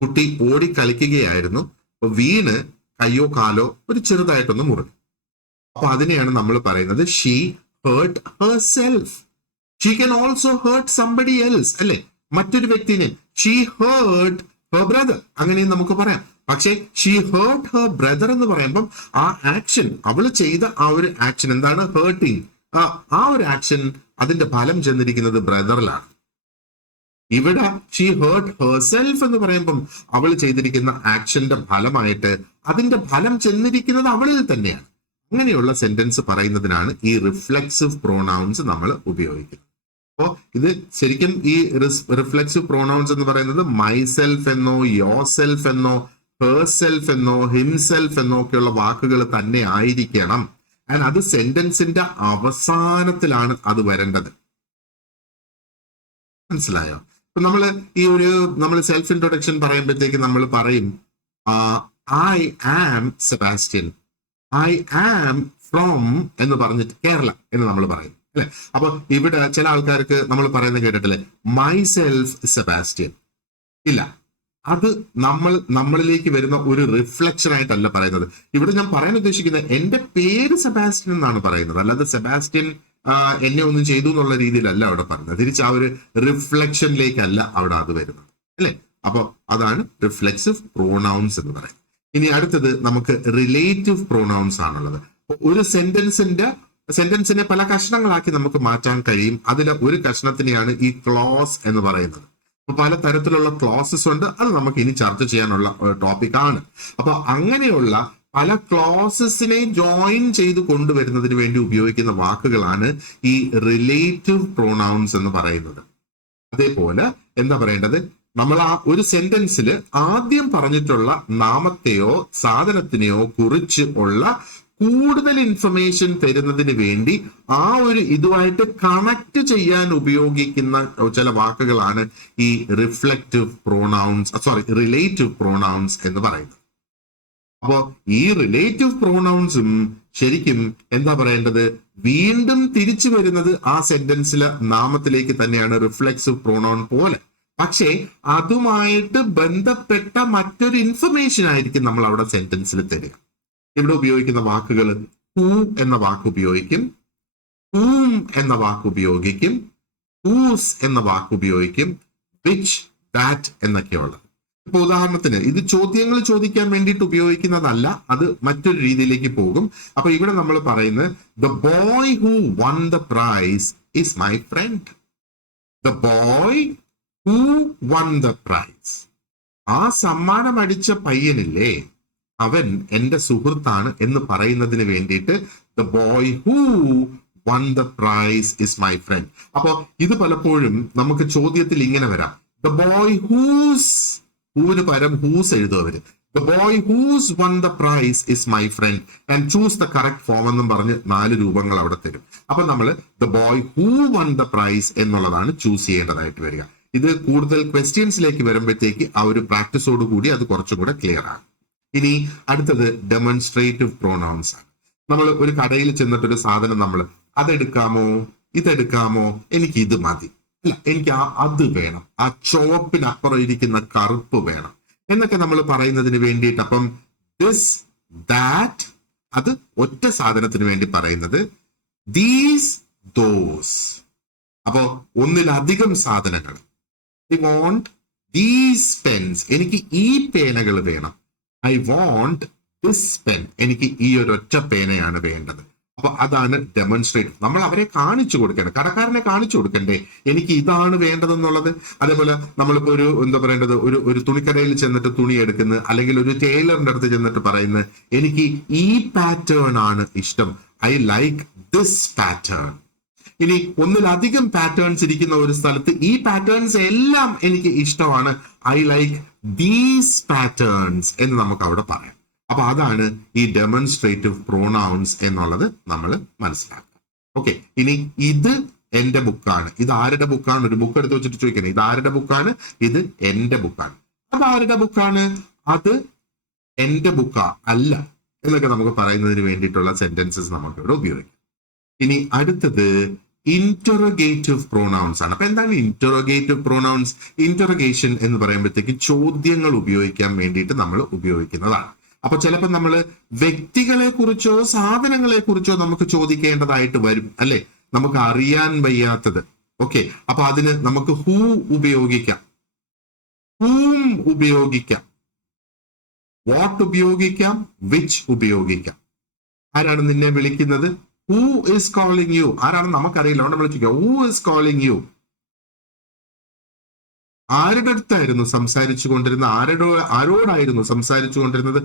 കുട്ടി ഓടി കളിക്കുകയായിരുന്നു, വീണ് കയ്യോ കാലോ ഒരു ചെറുതായിട്ടൊന്ന് മുറിഞ്ഞു. അപ്പൊ അതിനെയാണ് നമ്മൾ പറയുന്നത് she hurt herself. She can also hurt somebody else, അല്ലെ, മറ്റൊരു വ്യക്തിനെ. ഷീ ഹേർട്ട് ഹെർ ബ്രദർ, അങ്ങനെയും നമുക്ക് പറയാം. പക്ഷേ ഷീ ഹേർട്ട് ഹെർ ബ്രദർ എന്ന് പറയുമ്പം ആ ആക്ഷൻ, അവൾ ചെയ്ത ആ ഒരു ആക്ഷൻ എന്താണ്, ഹേർട്ടിങ്, ആ ഒരു ആക്ഷൻ അതിന്റെ ഫലം ചെന്നിരിക്കുന്നത് ബ്രദറിലാണ്. ഇവിടെ ഷീ ഹേർട്ട് ഹെർസെൽഫ് എന്ന് പറയുമ്പം അവൾ ചെയ്തിരിക്കുന്ന ആക്ഷന്റെ ഫലമായിട്ട് അതിന്റെ ഫലം ചെന്നിരിക്കുന്നത് അവളിൽ തന്നെയാണ്. അങ്ങനെയുള്ള സെന്റൻസ് പറയുന്നതിനാണ് ഈ റിഫ്ലെക്സീവ് പ്രോനൗൺസ് നമ്മൾ ഉപയോഗിക്കുന്നത്. അപ്പോ ഇത് ശരിക്കും ഈ റിഫ്ലെക്സീവ് പ്രോനൗൺസ് എന്ന് പറയുന്നത് മൈസെൽഫ് എന്നോ യോർ സെൽഫ് എന്നോ ഹെർസെൽഫ് എന്നോ ഹിംസെൽഫ് എന്നോ ഒക്കെയുള്ള വാക്കുകൾ തന്നെ ആയിരിക്കണം. ആൻഡ് അത് സെന്റൻസിന്റെ അവസാനത്തിലാണ് അത് വരേണ്ടത്. മനസ്സിലായോ? ഇപ്പൊ നമ്മൾ സെൽഫ് ഇൻട്രൊഡക്ഷൻ പറയുമ്പോഴത്തേക്ക് നമ്മൾ പറയും I am Sebastian, I am from എന്ന് പറഞ്ഞിട്ട് കേരള എന്ന് നമ്മൾ പറയും, അല്ലെ. അപ്പൊ ഇവിടെ ചില ആൾക്കാർക്ക് നമ്മൾ പറയുന്നത് കേട്ടിട്ടില്ലേ, മൈ സെൽഫ് സെബാസ്റ്റ്യൻ. ഇല്ല, അത് നമ്മളിലേക്ക് വരുന്ന ഒരു റിഫ്ലക്ഷൻ ആയിട്ടല്ല പറയുന്നത്. ഇവിടെ ഞാൻ പറയാൻ ഉദ്ദേശിക്കുന്നത് എന്റെ പേര് സെബാസ്റ്റ്യൻ എന്നാണ് പറയുന്നത്, അല്ലാതെ സെബാസ്റ്റ്യൻ എന്നെ ഒന്നും ചെയ്തു എന്നുള്ള രീതിയിലല്ല അവിടെ പറയുന്നത്. തിരിച്ച് ആ ഒരു റിഫ്ലക്ഷനിലേക്കല്ല അവിടെ അത് വരുന്നത്, അല്ലെ. അപ്പൊ അതാണ് റിഫ്ലെക്സീവ് പ്രോനൗൺസ് എന്ന് പറയുന്നത്. ഇനി അടുത്തത് നമുക്ക് റിലേറ്റീവ് പ്രോനൗൺസ് ആണുള്ളത്. ഒരു സെന്റൻസിനെ പല കഷ്ണങ്ങളാക്കി നമുക്ക് മാറ്റാൻ കഴിയും. അതിൽ ഒരു കഷ്ണത്തിനെയാണ് ഈ ക്ലോസ് എന്ന് പറയുന്നത്. അപ്പൊ പല തരത്തിലുള്ള ക്ലോസസ് ഉണ്ട്, അത് നമുക്ക് ഇനി ചർച്ച ചെയ്യാനുള്ള ടോപ്പിക് ആണ്. അപ്പൊ അങ്ങനെയുള്ള പല ക്ലോസസിനെ ജോയിൻ ചെയ്ത് കൊണ്ടുവരുന്നതിന് വേണ്ടി ഉപയോഗിക്കുന്ന വാക്കുകളാണ് ഈ റിലേറ്റീവ് പ്രോനൗൺസ് എന്ന് പറയുന്നത്. അതേപോലെ എന്താ പറയേണ്ടത്, നമ്മൾ ആ ഒരു സെന്റൻസിൽ ആദ്യം പറഞ്ഞിട്ടുള്ള നാമത്തെയോ സാധനത്തിനെയോ കുറിച്ച് ഉള്ള കൂടുതൽ ഇൻഫർമേഷൻ തരുന്നതിന് വേണ്ടി ആ ഒരു ഇതുമായിട്ട് കണക്ട് ചെയ്യാൻ ഉപയോഗിക്കുന്ന ചില വാക്കുകളാണ് ഈ റിലേറ്റീവ് പ്രോനൗൺസ് എന്ന് പറയുന്നത്. അപ്പോ ഈ റിലേറ്റീവ് പ്രോനൗൺസും ശരിക്കും എന്താ പറയേണ്ടത്, വീണ്ടും തിരിച്ചു വരുന്നത് ആ സെന്റൻസിലെ നാമത്തിലേക്ക് തന്നെയാണ്, റിഫ്ലെക്സീവ് പ്രോനൗൺ പോലെ. പക്ഷേ അതുമായിട്ട് ബന്ധപ്പെട്ട മറ്റൊരു ഇൻഫർമേഷൻ ആയിരിക്കും നമ്മൾ അവിടെ സെന്റൻസിൽ തരിക. ഇവിടെ ഉപയോഗിക്കുന്ന വാക്കുകൾ ഹൂ എന്ന വാക്ക് ഉപയോഗിക്കും, ഹൂം എന്ന വാക്ക് ഉപയോഗിക്കും, ഹൂസ് എന്ന വാക്ക് ഉപയോഗിക്കും, വിച്ച്, ദാറ്റ് എന്നൊക്കെയുള്ളത്. ഇപ്പൊ ഉദാഹരണത്തിന് ഇത് ചോദ്യങ്ങൾ ചോദിക്കാൻ വേണ്ടിയിട്ട് ഉപയോഗിക്കുന്നതല്ല, അത് മറ്റൊരു രീതിയിലേക്ക് പോകും. അപ്പൊ ഇവിടെ നമ്മൾ പറയുന്നത് the boy who won the prize is my friend. The boy who won the prize, ആ സമ്മാനം അടിച്ച പയ്യനില്ലേ, അവൻ എന്റെ സുഹൃത്താണ് എന്ന് പറയുന്നതിന് വേണ്ടിയിട്ട് the boy who won the prize is my friend. അപ്പോ ഇത് പലപ്പോഴും നമുക്ക് ചോദ്യത്തിൽ ഇങ്ങനെ വരാം, ദ ബോയ് ഹൂവിന് പകരം ഹൂസ് എഴുതും അവര്. The boy whose won the prize is my friend and choose the correct form എന്നും പറഞ്ഞ് 4 രൂപങ്ങൾ അവിടെ തരും. അപ്പൊ നമ്മൾ the boy who won the prize എന്നുള്ളതാണ് ചൂസ് ചെയ്യേണ്ടതായിട്ട് വരിക. ഇത് കൂടുതൽ ക്വസ്റ്റ്യൻസിലേക്ക് വരുമ്പോഴത്തേക്ക് ആ ഒരു പ്രാക്ടീസോട് കൂടി അത് കുറച്ചും കൂടെ ക്ലിയർ ആണ്. ഇനി അടുത്തത് ഡെമോൺസ്ട്രേറ്റീവ് പ്രോനൗൺസ് ആണ്. നമ്മൾ ഒരു കടയിൽ ചെന്നിട്ടൊരു സാധനം നമ്മൾ അതെടുക്കാമോ ഇതെടുക്കാമോ, എനിക്ക് ഇത് മതി, അല്ല എനിക്ക് അത് വേണം, ആ ചുവപ്പിനപ്പുറം ഇരിക്കുന്ന കറുപ്പ് വേണം എന്നൊക്കെ നമ്മൾ പറയുന്നതിന് വേണ്ടിയിട്ട് അപ്പം ദിസ്, ദാറ്റ്, അത് ഒറ്റ സാധനത്തിന് വേണ്ടി പറയുന്നത് ദീസ്, ദോസ്. അപ്പോ ഒന്നിലധികം സാധനങ്ങൾ, ഐ വോണ്ട് ദീസ് പെൻസ്, എനിക്ക് ഈ പേനകൾ വേണം. ഐ വോണ്ട് ദിസ് പെൻ, എനിക്ക് ഈ ഒരൊറ്റ പേനയാണ് വേണ്ടത്. അപ്പൊ അതാണ് ഡെമോൺസ്ട്രേറ്റ്. നമ്മൾ അവരെ കാണിച്ചു കൊടുക്കണം, കടക്കാരനെ കാണിച്ചു കൊടുക്കണ്ടേ എനിക്ക് ഇതാണ് വേണ്ടതെന്നുള്ളത്. അതേപോലെ നമ്മളിപ്പോ ഒരു എന്താ പറയേണ്ടത്, ഒരു തുണിക്കടയിൽ ചെന്നിട്ട് തുണി എടുക്കുന്നത്, അല്ലെങ്കിൽ ഒരു ടൈലറിന്റെ അടുത്ത് ചെന്നിട്ട് പറയുന്നത് എനിക്ക് ഈ പാറ്റേൺ ആണ് ഇഷ്ടം, ഐ ലൈക്ക് ദിസ് പാറ്റേൺ. ഇനി ഒന്നിലധികം പാറ്റേൺസ് ഇരിക്കുന്ന ഒരു സ്ഥലത്ത് ഈ പാറ്റേൺസ് എല്ലാം എനിക്ക് ഇഷ്ടമാണ്, ഐ ലൈക്ക് ദീസ് പാറ്റേൺസ് എന്ന് നമുക്ക് അവിടെ പറയാം. അപ്പൊ അതാണ് ഈ ഡെമോൺസ്ട്രേറ്റീവ് പ്രോനൗൺസ് എന്നുള്ളത് നമ്മൾ മനസ്സിലാക്കുക. ഓക്കെ, ഇനി ഇത് എന്റെ ബുക്കാണ്, ഇത് ആരുടെ ബുക്കാണ്, ഒരു ബുക്ക് എടുത്ത് വെച്ചിട്ട് ചോദിക്കണം ഇത് ആരുടെ ബുക്കാണ്, ഇത് എന്റെ ബുക്കാണ്. അതാരുടെ ബുക്കാണ്? അത് എന്റെ ബുക്കാ അല്ല എന്നൊക്കെ നമുക്ക് പറയുന്നതിന് വേണ്ടിയിട്ടുള്ള സെന്റൻസസ് നമുക്ക് ഇവിടെ ഉപയോഗിക്കാം. ഇനി അടുത്തത് ഇന്ററോഗേറ്റീവ് പ്രോനൗൺസ് ആണ്. അപ്പൊ എന്താണ് ഇന്ററോഗേറ്റീവ് പ്രോനൗൺസ്? ഇന്ററോഗേഷൻ എന്ന് പറയുമ്പോഴത്തേക്ക് ചോദ്യങ്ങൾ ഉപയോഗിക്കാൻ വേണ്ടിയിട്ട് നമ്മൾ ഉപയോഗിക്കുന്നതാണ്. അപ്പൊ ചിലപ്പോൾ നമ്മൾ വ്യക്തികളെ കുറിച്ചോ സാധനങ്ങളെ കുറിച്ചോ നമുക്ക് ചോദിക്കേണ്ടതായിട്ട് വരും, അല്ലെ? നമുക്ക് അറിയാൻ വയ്യാത്തത്. ഓക്കെ, അപ്പൊ അതിന് നമുക്ക് ഹൂ ഉപയോഗിക്കാം, ഹൂം ഉപയോഗിക്കാം, വാട്ട് ഉപയോഗിക്കാം, വിച്ച് ഉപയോഗിക്കാം. ആരാണ് നിന്നെ വിളിക്കുന്നത്? Who is calling U. ആരാണ് നമുക്കറിയില്ല, അവിടെ വിളിക്കുക. Who is calling U. ആരുടെ അടുത്തായിരുന്നു സംസാരിച്ചു കൊണ്ടിരുന്നത്? ആരോടായിരുന്നു സംസാരിച്ചു കൊണ്ടിരുന്നത്?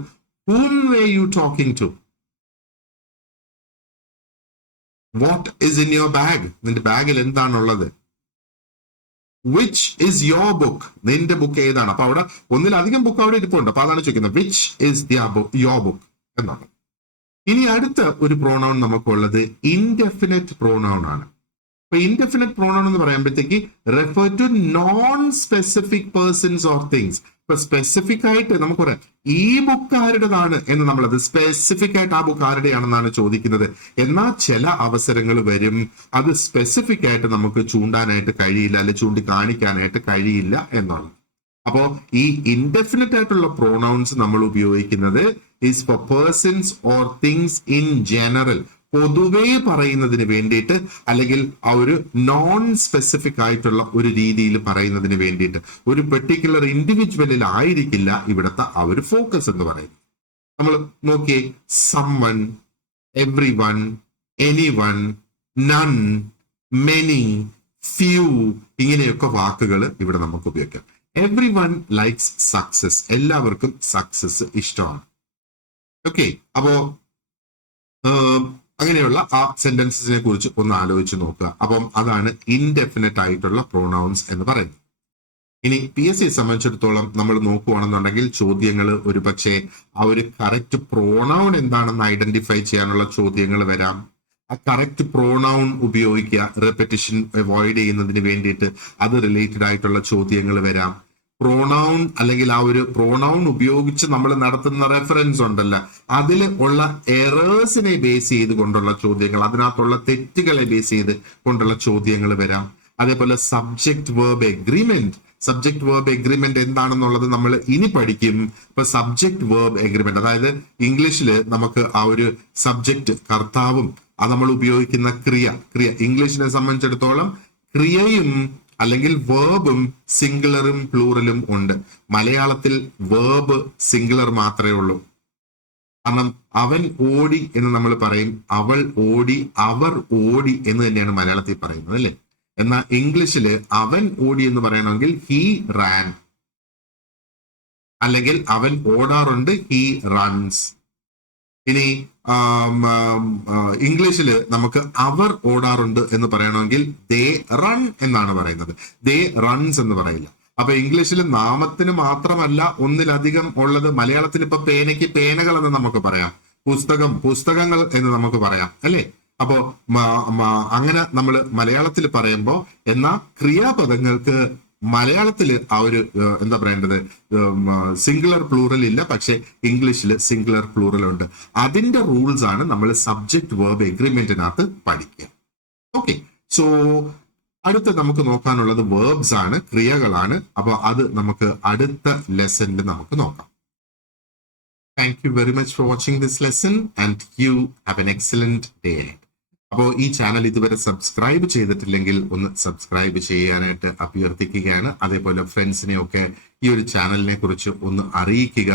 Whom were you talking to? What is in your bag? നിന്റെ ബാഗിൽ എന്താണുള്ളത്? Which is your book? നിന്റെ ബുക്ക് ഏതാണ്? അപ്പൊ അവിടെ ഒന്നിലധികം ബുക്ക് അവിടെ ഇരിപ്പുണ്ട്. അപ്പൊ അതാണ് ചോദിക്കുന്നത്, which is your book എന്നാണ്. ഇനി അടുത്ത ഒരു പ്രോണൗൺ നമുക്കുള്ളത് ഇൻഡെഫിനിറ്റ് പ്രോണൗൺ ആണ്. അപ്പൊ ഇൻഡെഫിനിറ്റ് പ്രോണൗൺ എന്ന് പറയുമ്പോഴത്തേക്ക് refer to non specific persons or things. ഇപ്പൊ സ്പെസിഫിക് ആയിട്ട് നമുക്ക് പറയാം ഈ ബുക്ക് ആരുടേതാണ് എന്ന്, നമ്മളത് സ്പെസിഫിക് ആയിട്ട് ആ ബുക്ക് ആരുടെയാണെന്നാണ് ചോദിക്കുന്നത്. എന്നാൽ ചില അവസരങ്ങൾ വരും അത് സ്പെസിഫിക് ആയിട്ട് നമുക്ക് ചൂണ്ടാനായിട്ട് കഴിയില്ല, അല്ലെ ചൂണ്ടിക്കാണിക്കാനായിട്ട് കഴിയില്ല എന്നാണ്. അപ്പോ ഈ ഇൻഡെഫിനിറ്റ് ആയിട്ടുള്ള പ്രോണൗൺസ് നമ്മൾ ഉപയോഗിക്കുന്നത് is for persons or things in general, പൊതുവേ പറയുന്നതിന് വേണ്ടിയിട്ട്, അല്ലെങ്കിൽ ആ ഒരു നോൺ സ്പെസിഫിക് ആയിട്ടുള്ള ഒരു രീതിയിൽ പറയുന്നതിന് വേണ്ടിയിട്ട്. ഒരു പെർട്ടിക്കുലർ ഇൻഡിവിജ്വലിൽ ആയിരിക്കില്ല ഇവിടുത്തെ ആ ഒരു ഫോക്കസ് എന്ന് പറയുന്നത്. നമ്മൾ നോക്കിയേ, someone, everyone, anyone, none, many, few, ഇങ്ങനെയൊക്കെ വാക്കുകൾ ഇവിടെ നമുക്ക് ഉപയോഗിക്കാം. everyone likes success, എല്ലാവർക്കും സക്സസ് ഇഷ്ടമാണ്. ഓക്കെ, അപ്പോ അങ്ങനെയുള്ള ആ സെന്റൻസിനെ കുറിച്ച് ഒന്ന് ആലോചിച്ച് നോക്കുക. അപ്പം അതാണ് ഇൻഡെഫിനിറ്റ് ആയിട്ടുള്ള പ്രോനൗൺസ് എന്ന് പറയുന്നത്. ഇനി PSC സംബന്ധിച്ചിടത്തോളം നമ്മൾ നോക്കുകയാണെന്നുണ്ടെങ്കിൽ ചോദ്യങ്ങൾ ഒരു പക്ഷേ ആ ഒരു കറക്റ്റ് പ്രോനൗൺ എന്താണെന്ന് ഐഡന്റിഫൈ ചെയ്യാനുള്ള ചോദ്യങ്ങൾ വരാം. ആ കറക്റ്റ് പ്രോനൗൺ ഉപയോഗിക്കുക, റെപ്പറ്റീഷൻ അവോയ്ഡ് ചെയ്യുന്നതിന് വേണ്ടിയിട്ട് അത് റിലേറ്റഡ് ആയിട്ടുള്ള ചോദ്യങ്ങൾ വരാം. പ്രോനൗൺ അല്ലെങ്കിൽ ആ ഒരു പ്രോനൗൺ ഉപയോഗിച്ച് നമ്മൾ നടത്തുന്ന റെഫറൻസ് ഉണ്ടല്ലോ, അതിൽ ഉള്ള എറേഴ്സിനെ ബേസ് ചെയ്ത് കൊണ്ടുള്ള ചോദ്യങ്ങൾ, അതിനകത്തുള്ള തെറ്റുകളെ ബേസ് ചെയ്ത് കൊണ്ടുള്ള ചോദ്യങ്ങൾ വരാം. അതേപോലെ സബ്ജക്ട് വേർബ് എഗ്രിമെന്റ് എന്താണെന്നുള്ളത് നമ്മൾ ഇനി പഠിക്കും. ഇപ്പൊ സബ്ജക്ട് വേർബ് എഗ്രിമെന്റ്, അതായത് ഇംഗ്ലീഷിൽ നമുക്ക് ആ ഒരു സബ്ജക്ട് കർത്താവും അത് നമ്മൾ ഉപയോഗിക്കുന്ന ക്രിയ ഇംഗ്ലീഷിനെ സംബന്ധിച്ചിടത്തോളം ക്രിയയും അല്ലെങ്കിൽ വേർബും സിംഗുലറും പ്ലൂറലും ഉണ്ട്. മലയാളത്തിൽ വേർബ് സിംഗുലർ മാത്രമേ ഉള്ളൂ. കാരണം അവൻ ഓടി എന്ന് നമ്മൾ പറയും, അവൾ ഓടി, അവർ ഓടി എന്ന് തന്നെയാണ് മലയാളത്തിൽ പറയുന്നത്, അല്ലെ? എന്നാൽ ഇംഗ്ലീഷില് അവൻ ഓടി എന്ന് പറയണമെങ്കിൽ ഹീ റാൻ, അല്ലെങ്കിൽ അവൻ ഓടാറുണ്ട്, ഹീ റൺസ്. ഇനി ഇംഗ്ലീഷിൽ നമുക്ക് അവർ ഓടാറുണ്ട് എന്ന് പറയണമെങ്കിൽ ദേ റൺ എന്നാണ് പറയുന്നത്, ദേ റൺസ് എന്ന് പറയില്ല. അപ്പൊ ഇംഗ്ലീഷിൽ നാമത്തിന് മാത്രമല്ല ഒന്നിലധികം ഉള്ളത്. മലയാളത്തിൽ ഇപ്പൊ പേനയ്ക്ക് പേനകൾ എന്ന് നമുക്ക് പറയാം, പുസ്തകങ്ങൾ എന്ന് നമുക്ക് പറയാം, അല്ലെ? അപ്പോ അങ്ങനെ നമ്മൾ മലയാളത്തിൽ പറയുമ്പോ, എന്നാൽ ക്രിയാപദങ്ങൾക്ക് മലയാളത്തിൽ ആ ഒരു എന്താ പറയേണ്ടത്, സിംഗുലർ പ്ലൂറൽ ഇല്ല, പക്ഷെ ഇംഗ്ലീഷിൽ സിംഗുലർ പ്ലൂറൽ ഉണ്ട്. അതിന്റെ റൂൾസ് ആണ് നമ്മൾ സബ്ജക്ട് വേർബ് എഗ്രിമെന്റിനകത്ത് പഠിക്കുക. ഓക്കെ, സോ അടുത്ത നമുക്ക് നോക്കാനുള്ളത് വേർബ്സ് ആണ്, ക്രിയകളാണ്. അപ്പൊ അത് നമുക്ക് അടുത്ത ലെസണിൽ നമുക്ക് നോക്കാം. Thank you very much for watching this lesson and you have an excellent day. അപ്പോൾ ഈ ചാനൽ ഇതുവരെ സബ്സ്ക്രൈബ് ചെയ്തിട്ടില്ലെങ്കിൽ ഒന്ന് സബ്സ്ക്രൈബ് ചെയ്യാനായിട്ട് അഭ്യർത്ഥിക്കുകയാണ്. അതേപോലെ ഫ്രണ്ട്സിനെയൊക്കെ ഈ ഒരു ചാനലിനെ കുറിച്ച് ഒന്ന് അറിയിക്കുക.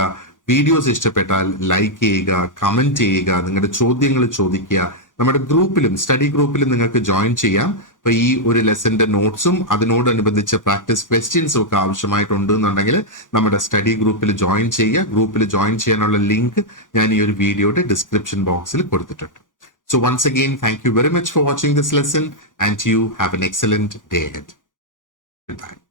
വീഡിയോസ് ഇഷ്ടപ്പെട്ടാൽ ലൈക്ക് ചെയ്യുക, കമന്റ് ചെയ്യുക, നിങ്ങളുടെ ചോദ്യങ്ങൾ ചോദിക്കുക. നമ്മുടെ ഗ്രൂപ്പിലും സ്റ്റഡി ഗ്രൂപ്പിലും നിങ്ങൾക്ക് ജോയിൻ ചെയ്യാം. അപ്പൊ ഈ ഒരു ലെസന്റെ നോട്ട്സും അതിനോടനുബന്ധിച്ച പ്രാക്ടീസ് ക്വസ്റ്റ്യൻസും ഒക്കെ ആവശ്യമായിട്ടുണ്ട് എന്നുണ്ടെങ്കിൽ നമ്മുടെ സ്റ്റഡി ഗ്രൂപ്പിൽ ജോയിൻ ചെയ്യുക. ഗ്രൂപ്പിൽ ജോയിൻ ചെയ്യാനുള്ള ലിങ്ക് ഞാൻ ഈ ഒരു വീഡിയോയുടെ ഡിസ്ക്രിപ്ഷൻ ബോക്സിൽ കൊടുത്തിട്ടുണ്ട്. So once again, thank you very much for watching this lesson and you have an excellent day ahead. Goodbye.